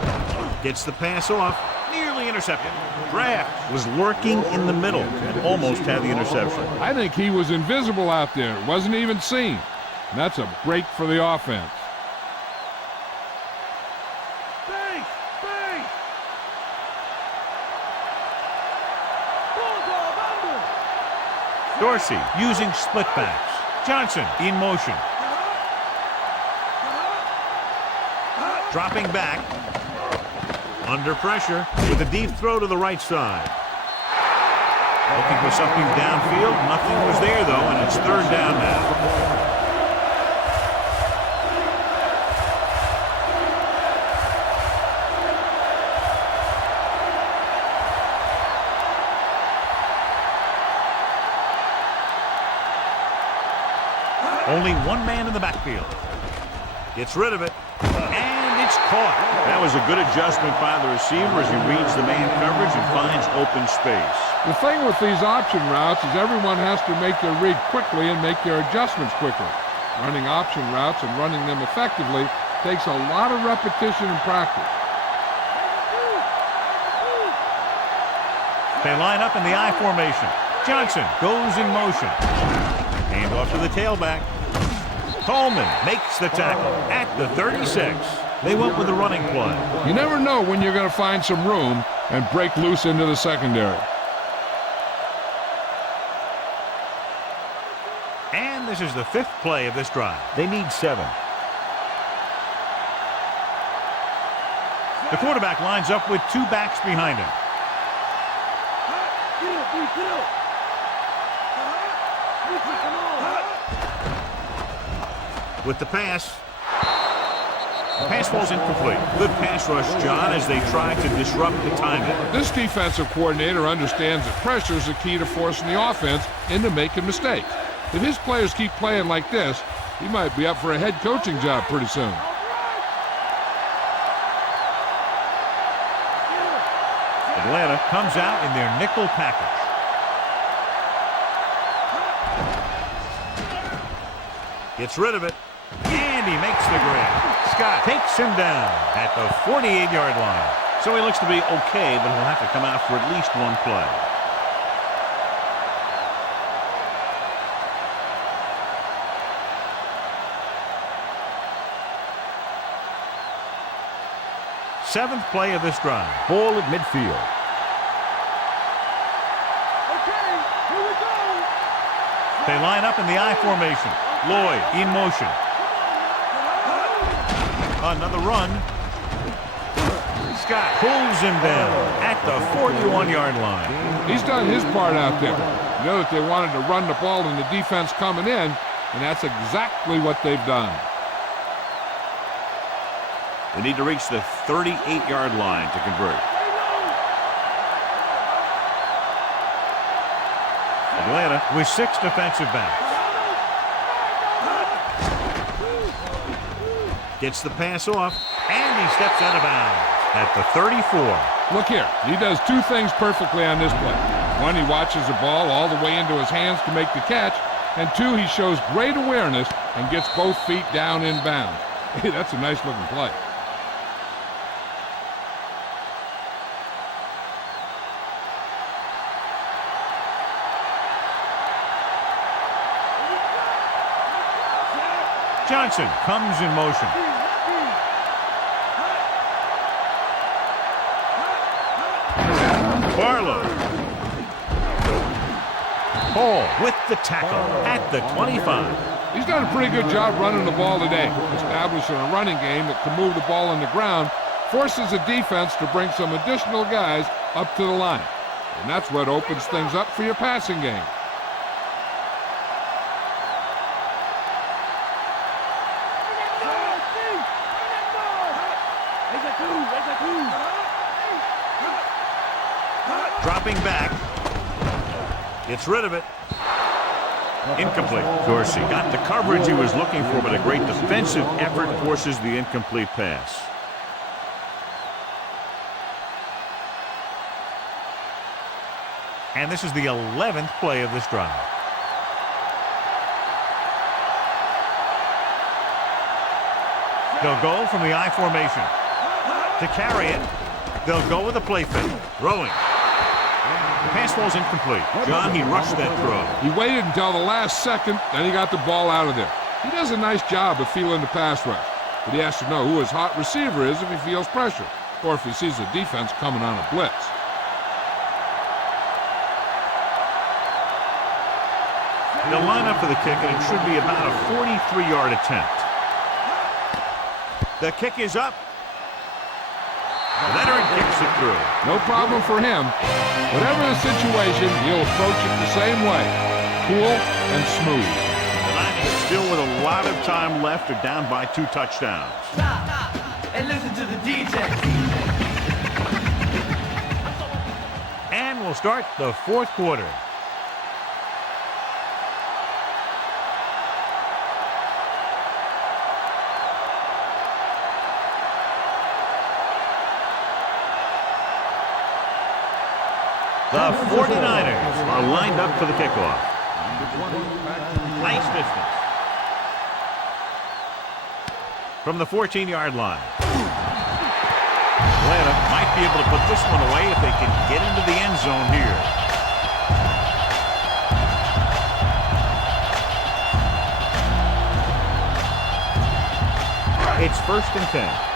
Gets the pass off. Nearly intercepted. Draft was lurking in the middle and almost had the interception. I think he was invisible out there. Wasn't even seen. And that's a break for the offense. Dorsey using split backs. Johnson in motion. Dropping back. Under pressure with a deep throw to the right side. Looking for something downfield. Nothing was there, though, and it's third down now. Only one man in the backfield. Gets rid of it. And it's caught. That was a good adjustment by the receiver as he reads the man coverage and finds open space. The thing with these option routes is everyone has to make their read quickly and make their adjustments quickly. Running option routes and running them effectively takes a lot of repetition and practice. They line up in the I formation. Johnson goes in motion. Hand off to the tailback. Coleman makes the tackle at the 36. They went with the running play. You never know when you're going to find some room and break loose into the secondary. And this is the fifth play of this drive. They need 7. The quarterback lines up with 2 backs behind him. With the pass. The pass falls incomplete. Good pass rush, John, as they try to disrupt the timing. This defensive coordinator understands that pressure is the key to forcing the offense into making mistakes. If his players keep playing like this, he might be up for a head coaching job pretty soon. Atlanta comes out in their nickel package. Gets rid of it. And he makes the grab. Scott takes him down at the 48-yard line. So he looks to be okay, but he'll have to come out for at least one play. Seventh play of this drive. Ball at midfield. Okay, here we go. They line up in the I formation. Lloyd in motion. Another run. Scott pulls him down at the 41-yard line. He's done his part out there. You know that they wanted to run the ball and the defense coming in, and that's exactly what they've done. They need to reach the 38-yard line to convert. Atlanta with 6 defensive backs. Gets the pass off, and he steps out of bounds at the 34. Look here, he does 2 things perfectly on this play. 1, he watches the ball all the way into his hands to make the catch, and 2, he shows great awareness and gets both feet down in bounds. Hey, that's a nice looking play. Johnson comes in motion. Barlow. Hall with the tackle at the 25. He's done a pretty good job running the ball today, establishing a running game that can move the ball on the ground, forces the defense to bring some additional guys up to the line. And that's what opens things up for your passing game. Dropping back. Gets rid of it. Incomplete. Dorsey got the coverage he was looking for, but a great defensive effort forces the incomplete pass. And this is the 11th play of this drive. They'll go from the I formation. To carry it, they'll go with a play fake. Throwing. The pass ball's incomplete. John, he rushed that throw. He waited until the last second, then he got the ball out of there. He does a nice job of feeling the pass rush, but he has to know who his hot receiver is if he feels pressure, or if he sees the defense coming on a blitz. They'll line up for the kick, and it should be about a 43-yard attempt. The kick is up. Leonard kicks it through. No problem for him. Whatever the situation, he'll approach it the same way. Cool and smooth. The Niners still with a lot of time left, are down by 2 touchdowns. Stop and listen to the DJ. And we'll start the 4th quarter. The 49ers are lined up for the kickoff. Nice distance. From the 14-yard line. Atlanta might be able to put this one away if they can get into the end zone here. It's 1st and 10.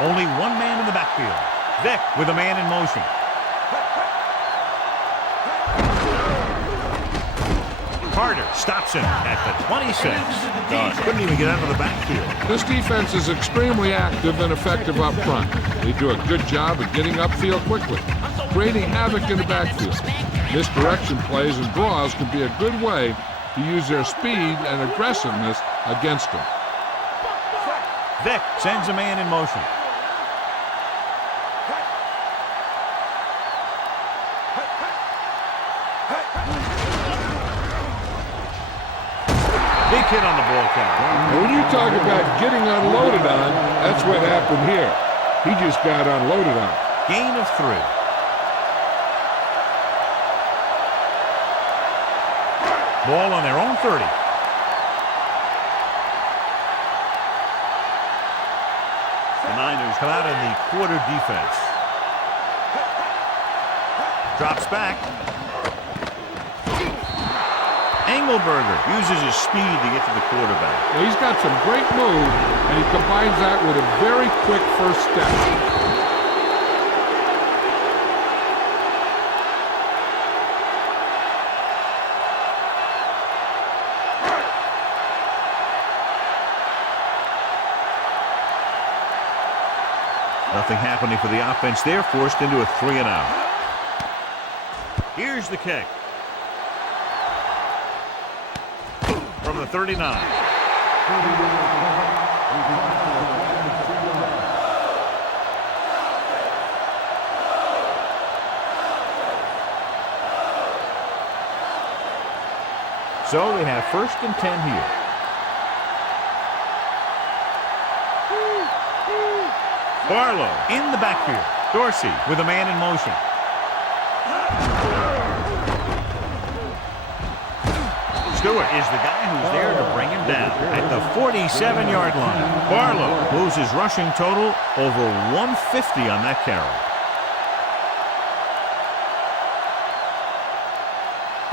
Only one man in the backfield. Vick with a man in motion. Carter stops him at the 26. Couldn't even get out of the backfield. This defense is extremely active and effective up front. They do a good job of getting upfield quickly, creating havoc in the backfield. Misdirection plays and draws can be a good way to use their speed and aggressiveness against them. Vick sends a man in motion. Big hit on the ball count. And when you talk about getting unloaded on, that's what happened here. He just got unloaded on. Gain of 3. Ball on their own 30. The Niners come out in the quarter defense. Drops back. Engelberger uses his speed to get to the quarterback. Well, he's got some great move, and he combines that with a very quick first step. Nothing happening for the offense. They're forced into a 3-and-out. Here's the kick. From the 39. So they have 1st and 10 here. Barlow in the backfield. Dorsey with a man in motion. Stewart is the guy who's there to bring him down at the 47-yard line. Barlow moves his rushing total over 150 on that carry.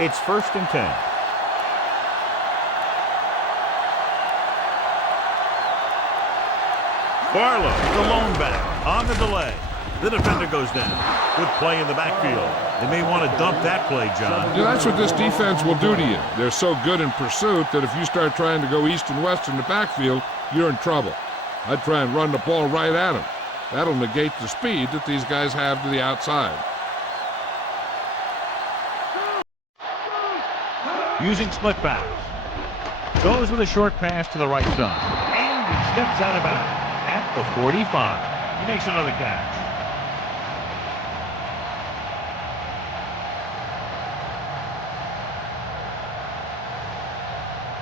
It's 1st and 10. Barlow, the lone back, on the delay. The defender goes down. Good play in the backfield. They may want to dump that play, John. Yeah, that's what this defense will do to you. They're so good in pursuit that if you start trying to go east and west in the backfield, you're in trouble. I'd try and run the ball right at them. That'll negate the speed that these guys have to the outside. Using split backs. Goes with a short pass to the right side. And he steps out of bounds at the 45. He makes another catch.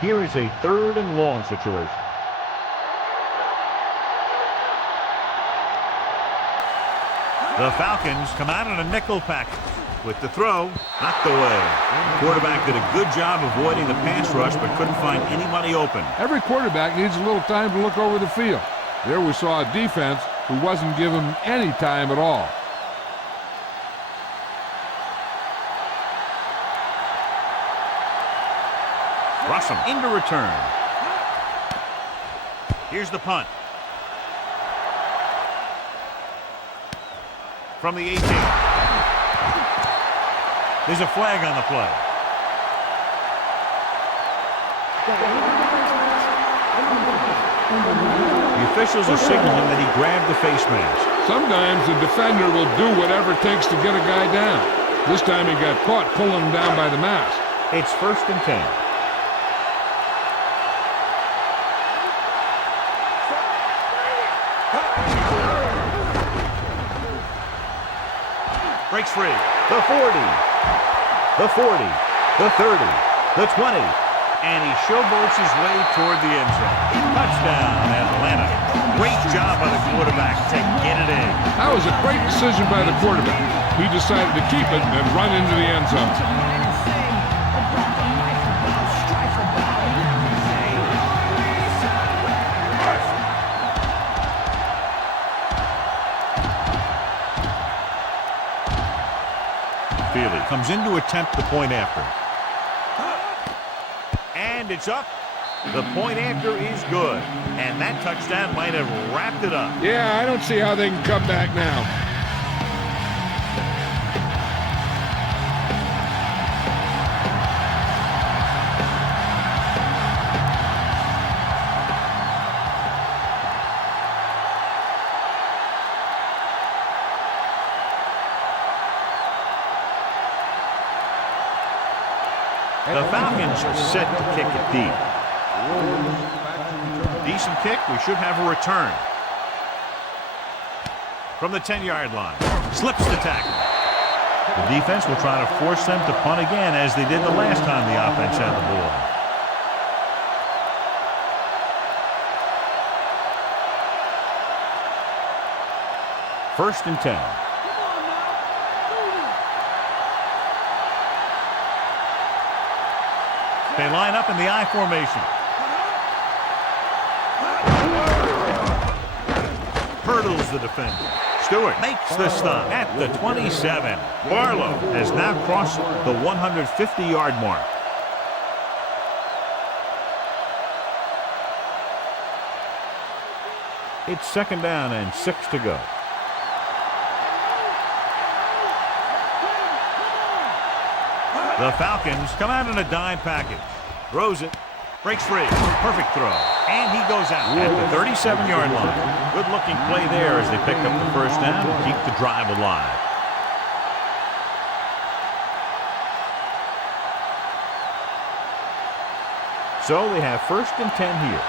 Here is a 3rd and long situation. The Falcons come out in a nickel package. With the throw, knocked away. The quarterback did a good job avoiding the pass rush, but couldn't find anybody open. Every quarterback needs a little time to look over the field. There we saw a defense who wasn't given any time at all. Russell into return. Here's the punt. From the 18. There's a flag on the play. The officials are signaling that he grabbed the face mask. Sometimes the defender will do whatever it takes to get a guy down. This time he got caught pulling him down by the mask. It's 1st and 10. Breaks free. The 40. The 40. The 30. The 20. And he showboats his way toward the end zone. Touchdown, Atlanta. Great job by the quarterback to get it in. That was a great decision by the quarterback. He decided to keep it and run into the end zone. Comes in to attempt the point after. And it's up. The point after is good. And that touchdown might have wrapped it up. Yeah, I don't see how they can come back now. The Falcons are set to kick it deep. Decent kick. We should have a return. From the 10-yard line. Slips the tackle. The defense will try to force them to punt again as they did the last time the offense had the ball. First and 10. They line up in the I formation. Hurdles the defender. Stewart makes the stop at the 27. Barlow has now crossed the 150-yard mark. It's 2nd down and 6 to go. The Falcons come out in a dime package. Throws it. Breaks free. Perfect throw. And he goes out at the 37-yard line. Good-looking play there as they pick up the first down and keep the drive alive. So they have 1st and 10 here.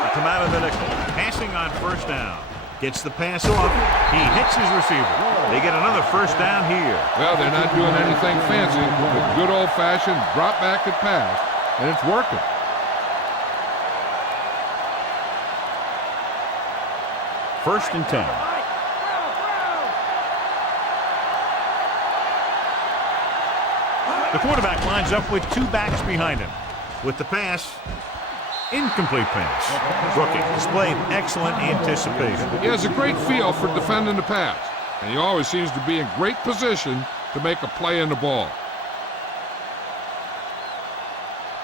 They come out of the nickel. Passing on 1st down. Gets the pass off. He hits his receiver. They get another 1st down here. Well, they're not doing anything fancy. The good old-fashioned drop back and pass, and it's working. First and 10. The quarterback lines up with 2 backs behind him. With the pass, incomplete pass. Rookie displayed excellent anticipation. He has a great feel for defending the pass, and he always seems to be in great position to make a play in the ball.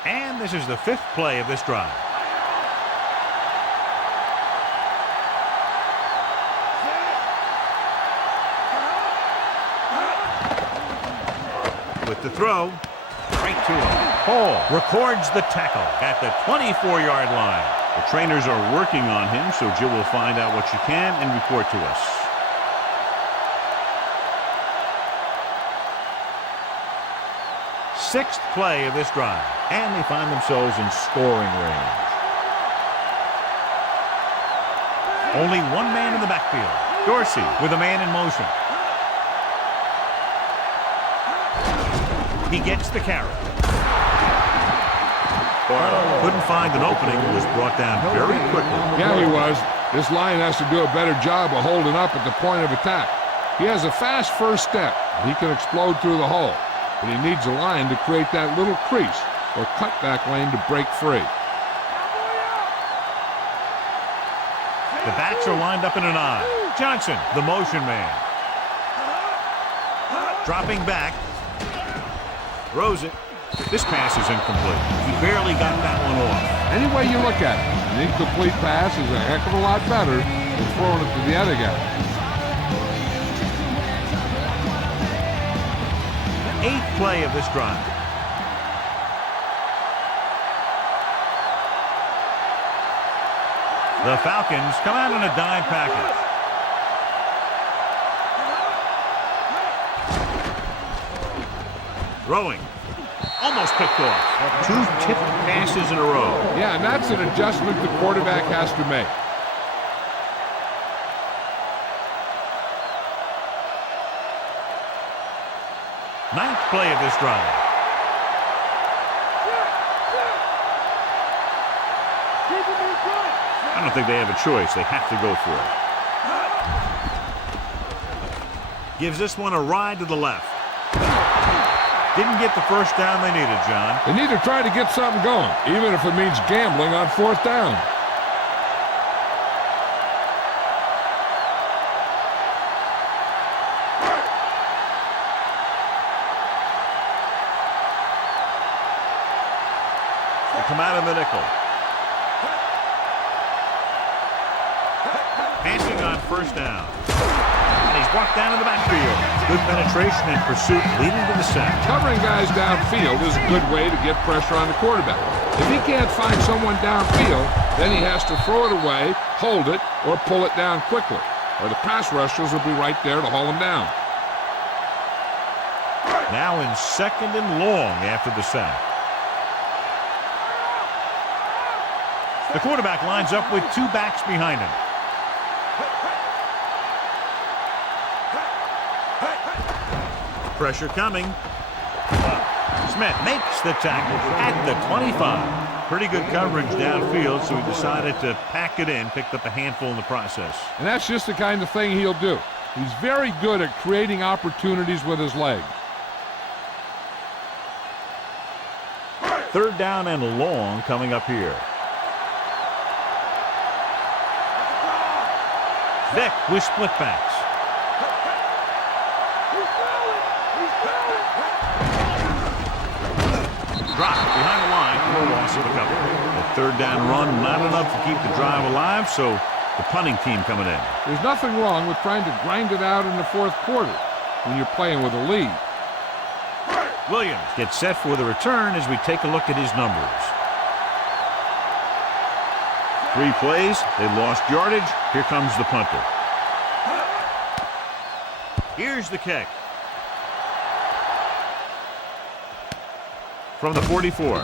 And this is the 5th play of this drive. With the throw, right to him. Hall records the tackle at the 24-yard line. The trainers are working on him, so Jill will find out what she can and report to us. Sixth play of this drive, and they find themselves in scoring range. Only one man in the backfield. Dorsey with a man in motion. He gets the carry. Barlow couldn't find an opening and was brought down very quickly. Yeah, he was. This line has to do a better job of holding up at the point of attack. He has a fast first step. He can explode through the hole, but he needs a line to create that little crease or cutback lane to break free. The backs are lined up in an I. Johnson, the motion man. Dropping back. Throws it. This pass is incomplete. He barely got that one off. Any way you look at it, an incomplete pass is a heck of a lot better than throwing it to the other guy. 8th play of this drive. The Falcons come out in a dime package. Throwing. Almost picked off. 2 tipped passes in a row. Yeah, and that's an adjustment the quarterback has to make. Ninth play of this drive. I don't think they have a choice. They have to go for it. Gives this one a ride to the left. Didn't get the first down they needed, John. They need to try to get something going, even if it means gambling on 4th down. They come out of the nickel. Passing on first down. And he's brought down in the backfield. Good penetration and pursuit leading to the sack. Covering guys downfield is a good way to get pressure on the quarterback. If he can't find someone downfield, then he has to throw it away, hold it, or pull it down quickly. Or the pass rushers will be right there to haul him down. Now in 2nd and long after the sack. The quarterback lines up with 2 backs behind him. Pressure coming. Smith makes the tackle at the 25. Pretty good coverage downfield, so he decided to pack it in, picked up a handful in the process. And that's just the kind of thing he'll do. He's very good at creating opportunities with his legs. 3rd down and long coming up here. Vick with split backs. Drop behind the line for a loss of a couple. The 3rd down run, not enough to keep the drive alive, so the punting team coming in. There's nothing wrong with trying to grind it out in the 4th quarter when you're playing with a lead. Williams gets set for the return as we take a look at his numbers. 3 plays, they lost yardage. Here comes the punter. Here's the kick. From the 44.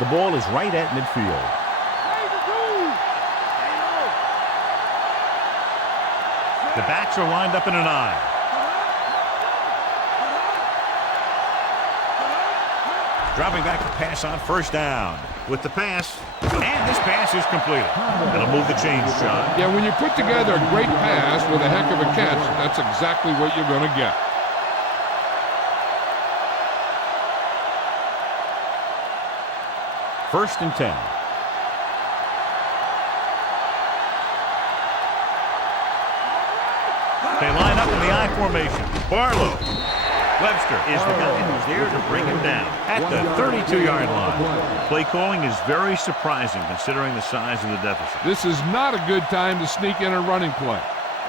The ball is right at midfield. The backs are lined up in an I. Dropping back to pass on first down. With the pass, and this pass is completed. That'll move the chains, John. Yeah, when you put together a great pass with a heck of a catch, that's exactly what you're going to get. First and 10. They line up in the I formation. Barlow. Webster is the guy who's there to bring him down at the 32-yard line. Play calling is very surprising considering the size of the deficit. This is not a good time to sneak in a running play.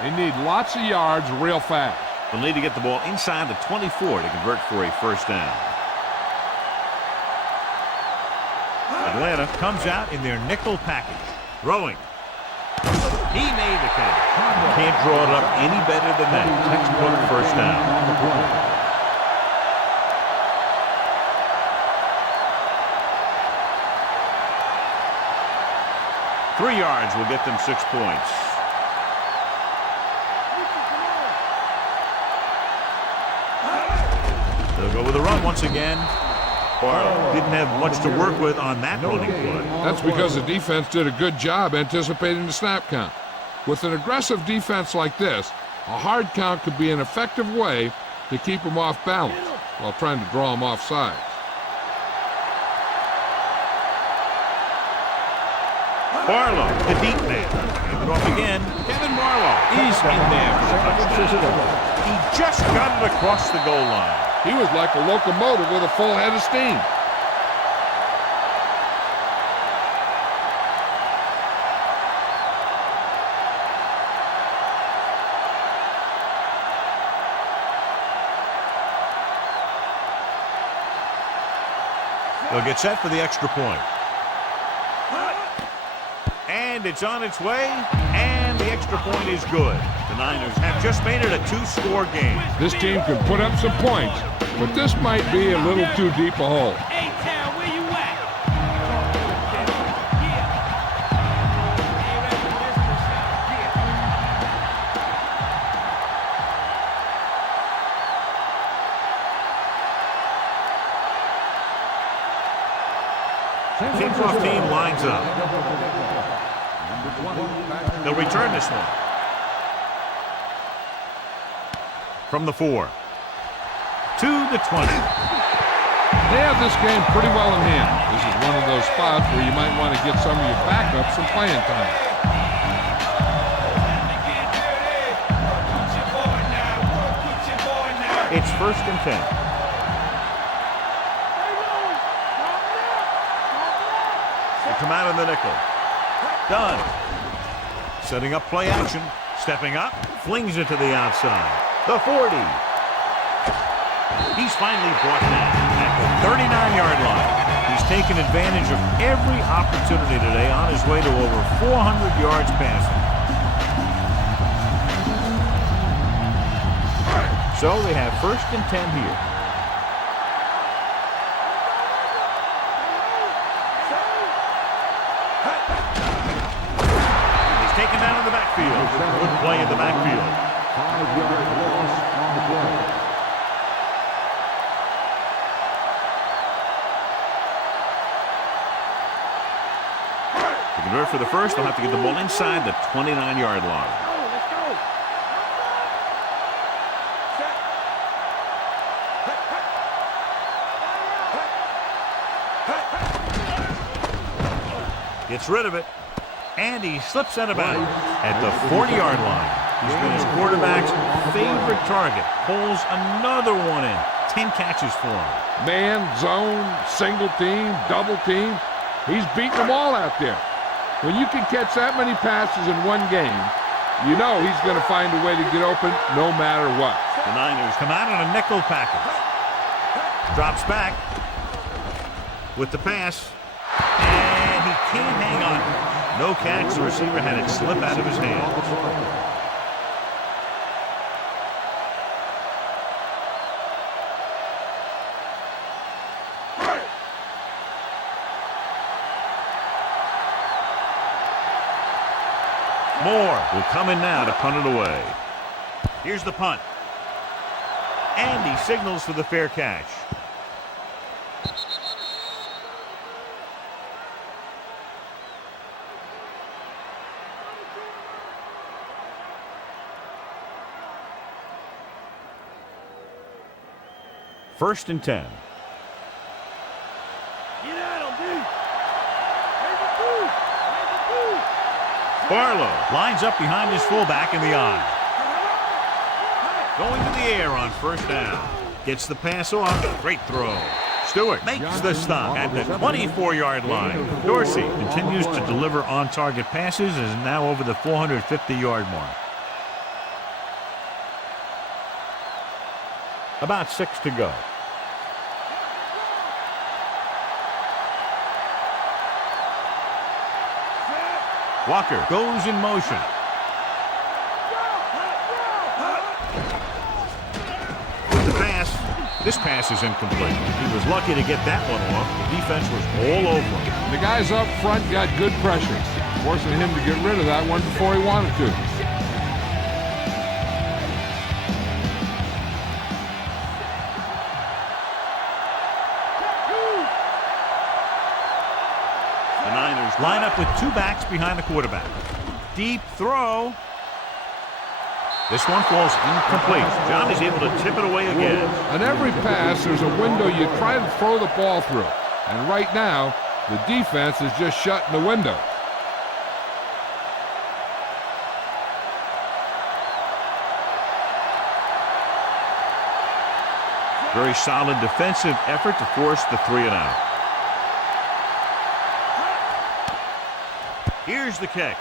They need lots of yards real fast. They'll need to get the ball inside the 24 to convert for a first down. Atlanta comes out in their nickel package. Throwing. He made the catch. Can't draw it up any better than that. Textbook first down. 3 yards will get them 6 points. They'll go with a run once again. Barlow didn't have much to work with on that running play. That's because the defense did a good job anticipating the snap count. With an aggressive defense like this, a hard count could be an effective way to keep them off balance while trying to draw them off sides. Barlow, the deep man. Give it off again. Kevin Barlow is in there for the touchdown. He just got it across the goal line. He was like a locomotive with a full head of steam. They'll get set for the extra point. And it's on its way, and the extra point is good. The Niners have just made it a 2-score game. This team can put up some points, but this might be a little too deep a hole. A-Town, where you at? Kickoff team lines up. They'll return this one. From the 4 to the 20. They have this game pretty well in hand. This is one of those spots where you might want to get some of your backups some playing time. It's 1st and 10. Come out in the nickel. Done. Setting up play action. Stepping up. Flings it to the outside. The 40. He's finally brought down at the 39-yard line. He's taken advantage of every opportunity today on his way to over 400 yards passing. So they have 1st and 10 here. Taken down in the backfield. Good play in the backfield. 5-yard loss on the play. To convert for the first, they'll have to get the ball inside the 29-yard line. Gets rid of it. And he slips out of bounds at the 40-yard line. He's been his quarterback's favorite target. Pulls another one in. 10 catches for him. Man, zone, single team, double team. He's beating them all out there. When you can catch that many passes in one game, you know he's going to find a way to get open no matter what. The Niners come out on a nickel package. Drops back with the pass. And he can't hang on. No catch. The receiver had it slip out of his hands. Moore will come in now to punt it away. Here's the punt. And he signals for the fair catch. First and 10. Barlow lines up behind his fullback in the eye. Going to the air on 1st down. Gets the pass off. Great throw. Stewart makes the stop at the 24-yard line. Dorsey continues to deliver on-target passes and is now over the 450-yard mark. About 6 to go. Walker goes in motion. With the pass. This pass is incomplete. He was lucky to get that one off. The defense was all over him. The guys up front got good pressure. forcing him to get rid of that one before he wanted to. The Niners line up with two backs behind the quarterback. Deep throw. This one falls incomplete. John is able to tip it away again. On every pass, there's a window you try to throw the ball through. And right now, the defense is just shutting the window. Very solid defensive effort to force the 3-and-out. Here's the kick.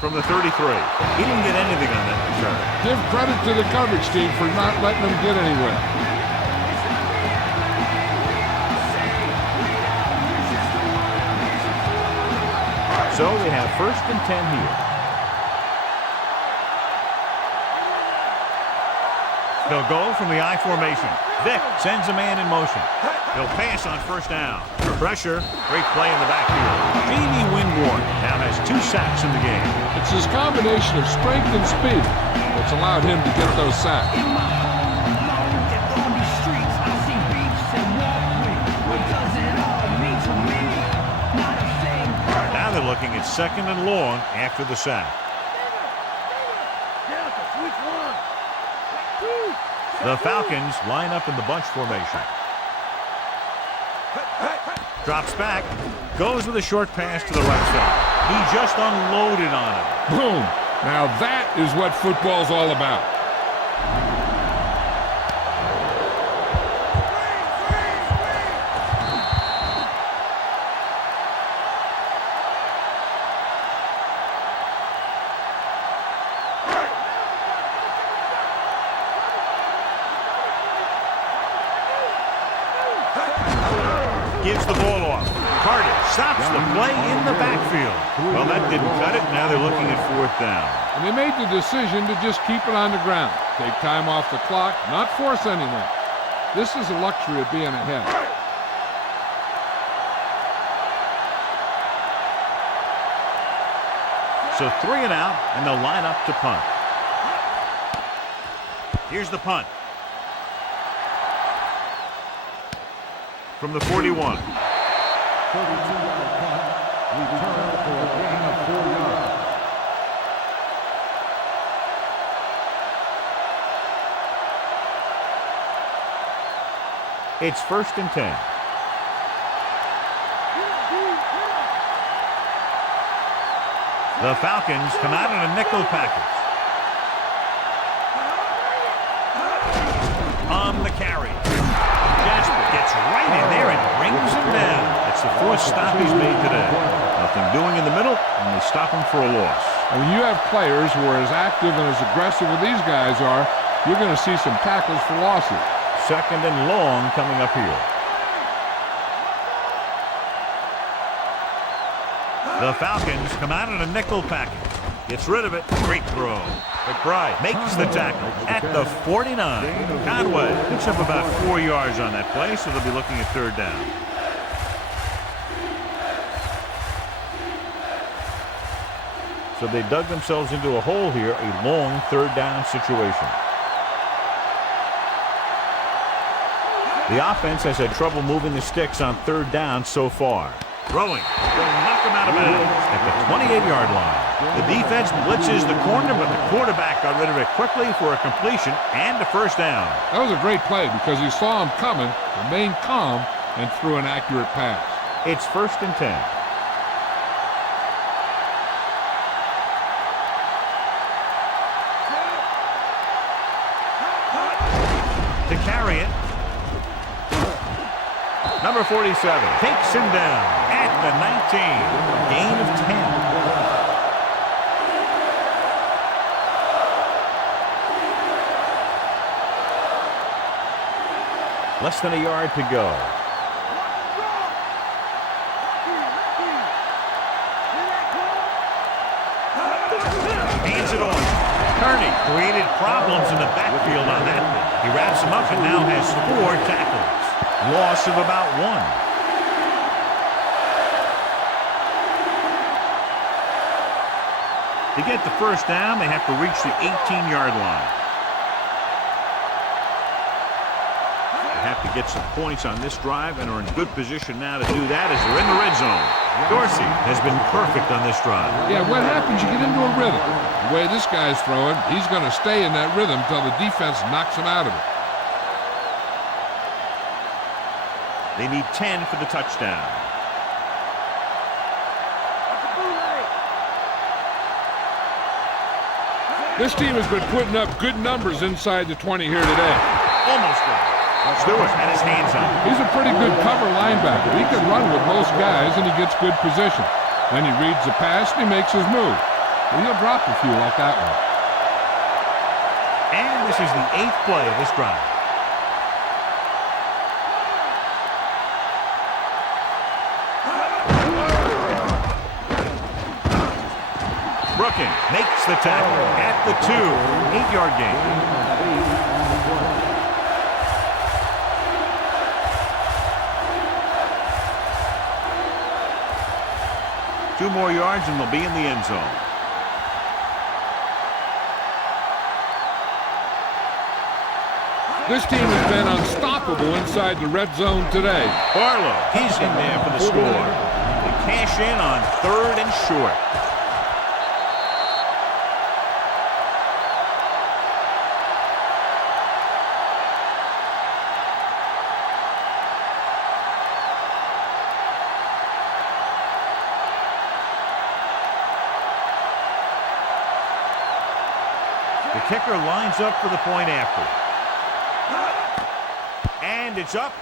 From the 33. He didn't get anything on that return. Give credit to the coverage team for not letting them get anywhere. So they have 1st and 10 here. They'll go from the I formation. Vick sends a man in motion. He'll pass on 1st down. Pressure. Great play in the backfield. Jamie Wingborn now has 2 sacks in the game. It's his combination of strength and speed that's allowed him to get those sacks. In my home, alone, and on these streets, I see beefs and walk with. What does it all mean to me? Not a thing. Now they're looking at 2nd and long after the sack. The Falcons line up in the bunch formation. Drops back, goes with a short pass to the right side. He just unloaded on it. Boom! Now that is what football's all about. Gives the ball off. Carter stops the play in the backfield. Well, that didn't cut it. Now they're looking at 4th down. And they made the decision to just keep it on the ground. Take time off the clock, not force anything. This is the luxury of being ahead. So 3 and out, and they'll line up to punt. Here's the punt. From the 41. 32-yard punt. Return for a gain of 4 yards. It's 1st and 10. The Falcons come out in a nickel package. On the carry. Jasper gets right in there and brings him down. That's the 4th stop he's made today. Nothing doing in the middle, and they stop him for a loss. And when you have players who are as active and as aggressive as these guys are, you're going to see some tackles for losses. 2nd and long coming up here. The Falcons come out in a nickel package. Gets rid of it. Great throw. McBride makes the tackle at the 49. Conway picks up about 4 yards on that play, so they'll be looking at 3rd down. So they dug themselves into a hole here, a long 3rd down situation. The offense has had trouble moving the sticks on 3rd down so far. Throwing. They'll knock him out of bounds at the 28-yard line. The defense blitzes the corner, but the quarterback got rid of it quickly for a completion and a 1st down. That was a great play because he saw him coming, remained calm, and threw an accurate pass. It's 1st and 10. To carry it. Number 47 takes him down at the 19. Gain of 10. Less than a yard to go. Hands it on. Kearney created problems in the backfield on that one. He wraps him up and now has 4 tackles. Loss of about 1. To get the first down, they have to reach the 18-yard line. They have to get some points on this drive and are in good position now to do that as they're in the red zone. Dorsey has been perfect on this drive. Yeah, what happens? You get into a rhythm. The way this guy's throwing, he's going to stay in that rhythm until the defense knocks him out of it. They need 10 for the touchdown. This team has been putting up good numbers inside the 20 here today. Almost there. Stewart had his hands up. He's a pretty good cover linebacker. He can run with most guys, and he gets good position. Then he reads the pass, and he makes his move. But he'll drop a few like that one. And this is the 8th play of this drive. Brooking makes the tackle at the 2, 8-yard gain. 2 more yards and they'll be in the end zone. This team has been unstoppable inside the red zone today. Barlow, he's in there for the score. They cash in on 3rd and short. The kicker lines up for the point after. And it's up.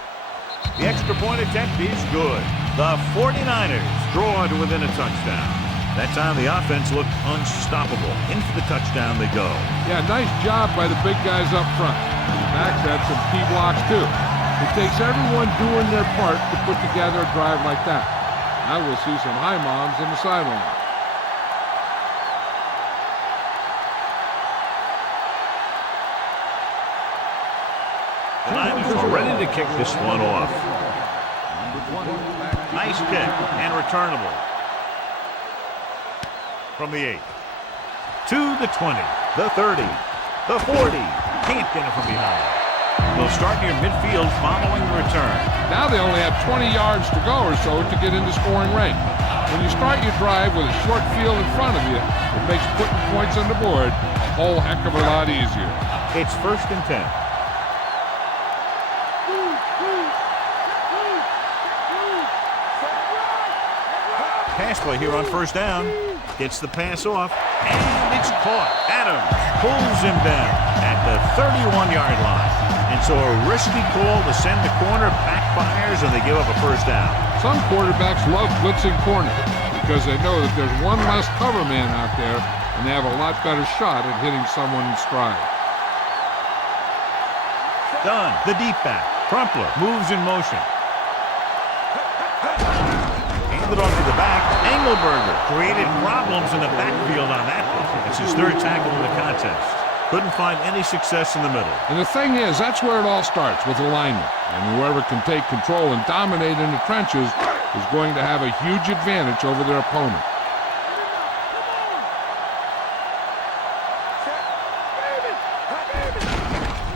The extra point attempt is good. The 49ers draw to within a touchdown. That time the offense looked unstoppable. In for the touchdown they go. Yeah, nice job by the big guys up front. The backs had some key blocks too. It takes everyone doing their part to put together a drive like that. Now we'll see some high moms in the sideline. The Niners are ready to kick this one off. Nice kick and returnable. From the 8. To the 20. The 30. The 40. Can't get it from behind. They'll start near midfield following the return. Now they only have 20 yards to go or so to get into scoring range. When you start your drive with a short field in front of you, it makes putting points on the board a whole heck of a lot easier. It's 1st and 10. Pass play here on 1st down. Gets the pass off, and it's caught. Adams pulls him down at the 31-yard line. And so a risky call to send the corner backfires, and they give up a 1st down. Some quarterbacks love blitzing corners because they know that there's one less cover man out there, and they have a lot better shot at hitting someone in stride. Dunn, the deep back. Crumpler moves in motion. Handed off to the back. Engelberger created problems in the backfield on that play. It's his 3rd tackle in the contest. Couldn't find any success in the middle. And the thing is, that's where it all starts, with alignment. And whoever can take control and dominate in the trenches is going to have a huge advantage over their opponent.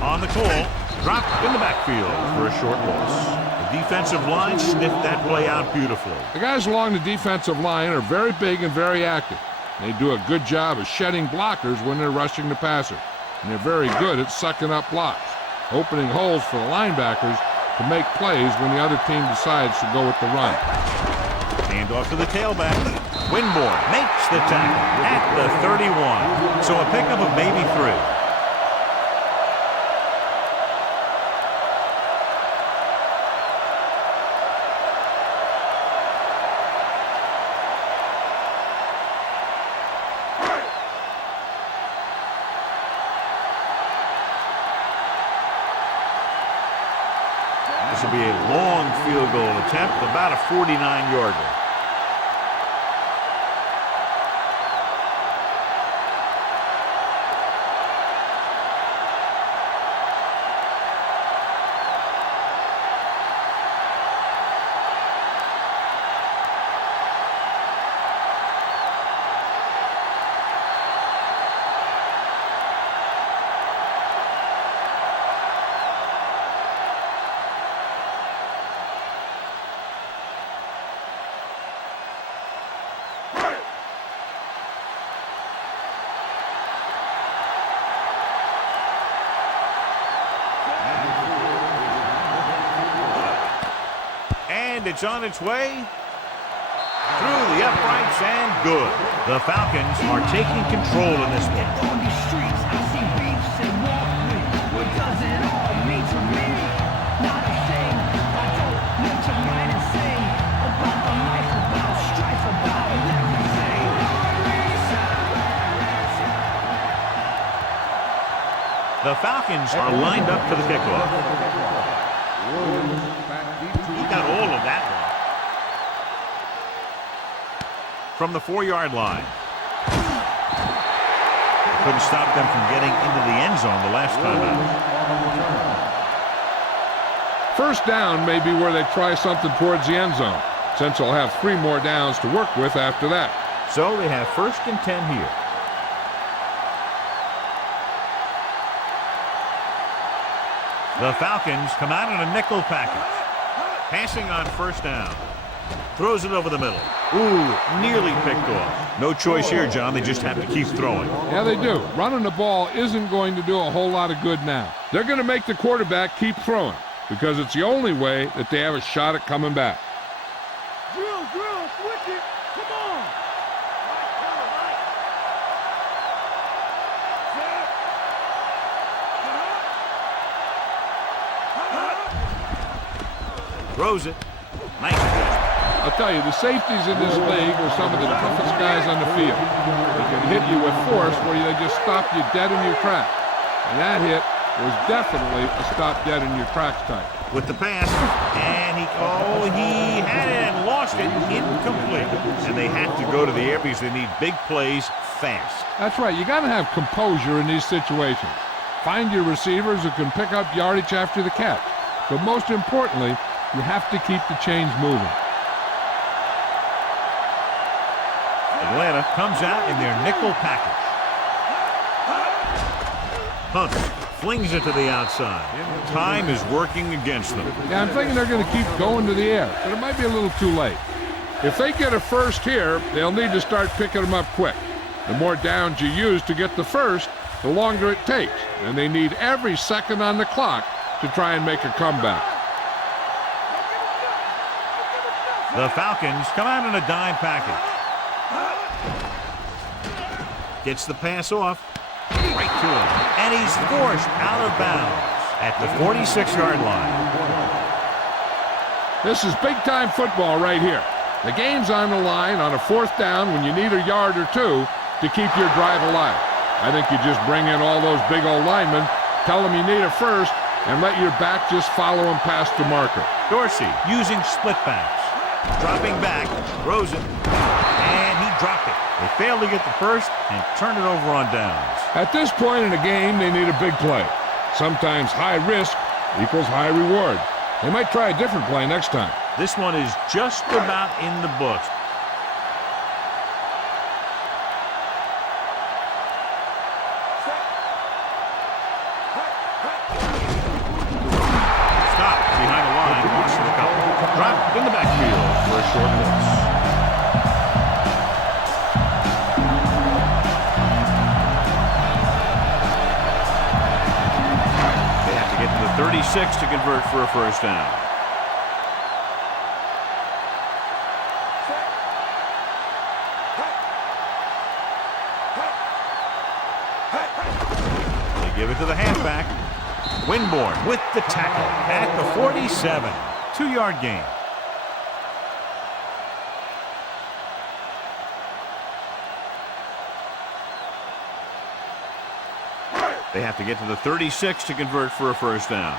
On the call, dropped in the backfield for a short loss. The defensive line sniffed that play out beautifully. The guys along the defensive line are very big and very active. They do a good job of shedding blockers when they're rushing the passer. And they're very good at sucking up blocks, opening holes for the linebackers to make plays when the other team decides to go with the run. Hand off to the tailback. Winborn makes the tackle at the 31. So a pickup of maybe 3. This will be a long field goal attempt, about a 49-yarder. And it's on its way through the uprights and good. The Falcons are taking control in this one. On these streets, I see beefs and walk with. What does it all mean to me? Not a thing. I don't need to write and sing about the life, about strife, about everything. The Falcons are lined up for the kickoff. He got all of that one. From the 4-yard line. Couldn't stop them from getting into the end zone the last time out. First down may be where they try something towards the end zone, since they'll have 3 more downs to work with after that. So they have 1st and 10 here. The Falcons come out in a nickel package. Passing on 1st down. Throws it over the middle. Ooh, nearly picked off. No choice here, John. They just have to keep throwing. Yeah, they do. Running the ball isn't going to do a whole lot of good now. They're going to make the quarterback keep throwing because it's the only way that they have a shot at coming back. Drill, wicked, come on! Throws it. Nice adjustment. I'll tell you, the safeties in this league are some of the toughest guys on the field. They can hit you with force where they just stop you dead in your tracks. And that hit was definitely a stop dead in your tracks type. With the pass, and he had it and lost it, incomplete. And they have to go to the air because they need big plays fast. That's right. You got to have composure in these situations. Find your receivers who can pick up yardage after the catch. But most importantly, you have to keep the chains moving. Atlanta comes out in their nickel package. Hunts flings it to the outside. Time is working against them. Yeah, I'm thinking they're going to keep going to the air, but it might be a little too late. If they get a first here, they'll need to start picking them up quick. The more downs you use to get the first, the longer it takes, and they need every second on the clock to try and make a comeback. The Falcons come out in a dime package. Gets the pass off. Right to him. And he's forced out of bounds at the 46-yard line. This is big-time football right here. The game's on the line on a 4th down when you need a yard or 2 to keep your drive alive. I think you just bring in all those big old linemen, tell them you need a first, and let your back just follow him past the marker. Dorsey using split backs. Dropping back, throws it, and he dropped it. They failed to get the first and turn it over on downs. At this point in the game, they need a big play. Sometimes high risk equals high reward. They might try a different play next time. This one is just about in the books. Stop behind the line, lost a couple. Dropped in the backfield for a short loss. They have to get to the 36 to convert for a first down. They give it to the halfback. Winborn with the tackle at the 47. 2-yard gain. They have to get to the 36 to convert for a first down.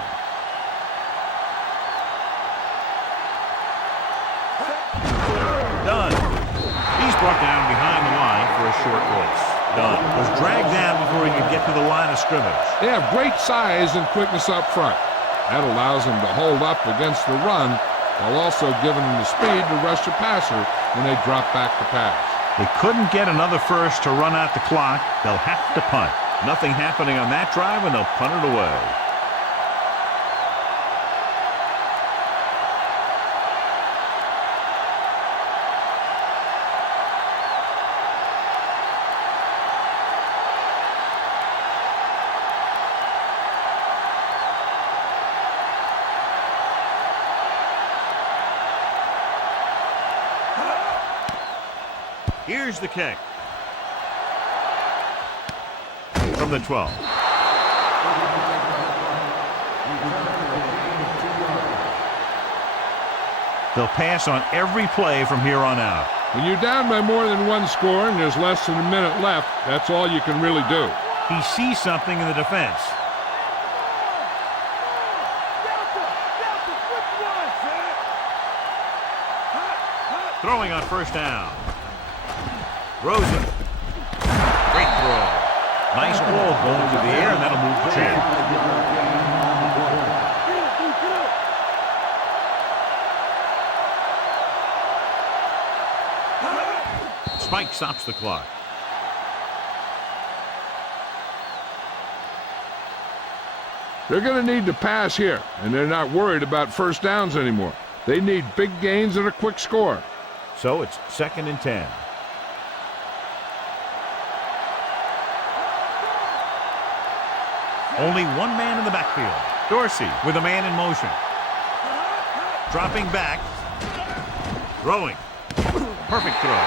Dunn. He's brought down behind the line for a short loss. Dunn was dragged down before he could get to the line of scrimmage. They have great size and quickness up front. That allows them to hold up against the run while also giving them the speed to rush the passer when they drop back to pass. They couldn't get another first to run out the clock. They'll have to punt. Nothing happening on that drive, and they'll punt it away. Here's the kick. From the 12. They'll pass on every play from here on out. When you're down by more than one score and there's less than a minute left, that's all you can really do. He sees something in the defense. Throwing on first down. Rosen. Great throw. Nice ball going to the air, and that'll move the chain. Spike stops the clock. They're going to need to pass here, and they're not worried about first downs anymore. They need big gains and a quick score. So it's 2nd and 10. Only one man in the backfield. Dorsey with a man in motion. Dropping back. Throwing. Perfect throw.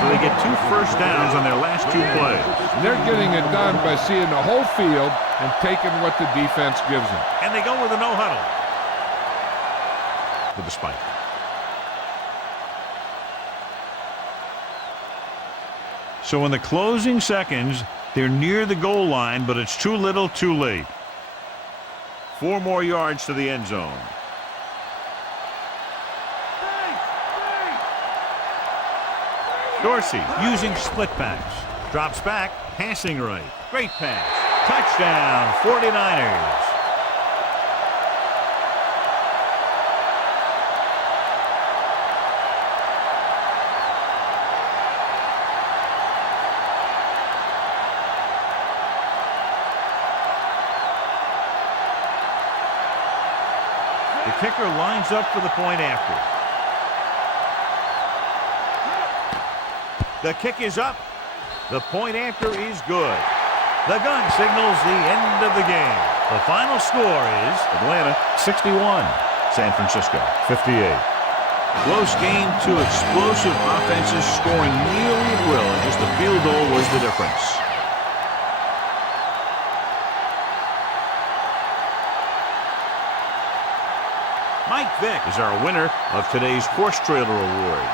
So they get 2 first downs on their last 2 plays. They're getting it done by seeing the whole field and taking what the defense gives them. And they go with a no huddle. With the spike. So in the closing seconds, they're near the goal line, but it's too little, too late. 4 more yards to the end zone. Dorsey using split backs. Drops back, passing right. Great pass. Touchdown, 49ers. The kicker lines up for the point after. The kick is up. The point after is good. The gun signals the end of the game. The final score is Atlanta 61, San Francisco 58. Close game, 2 explosive offenses scoring nearly at will, and just a field goal was the difference. Mike Vick is our winner of today's Horse Trailer Award.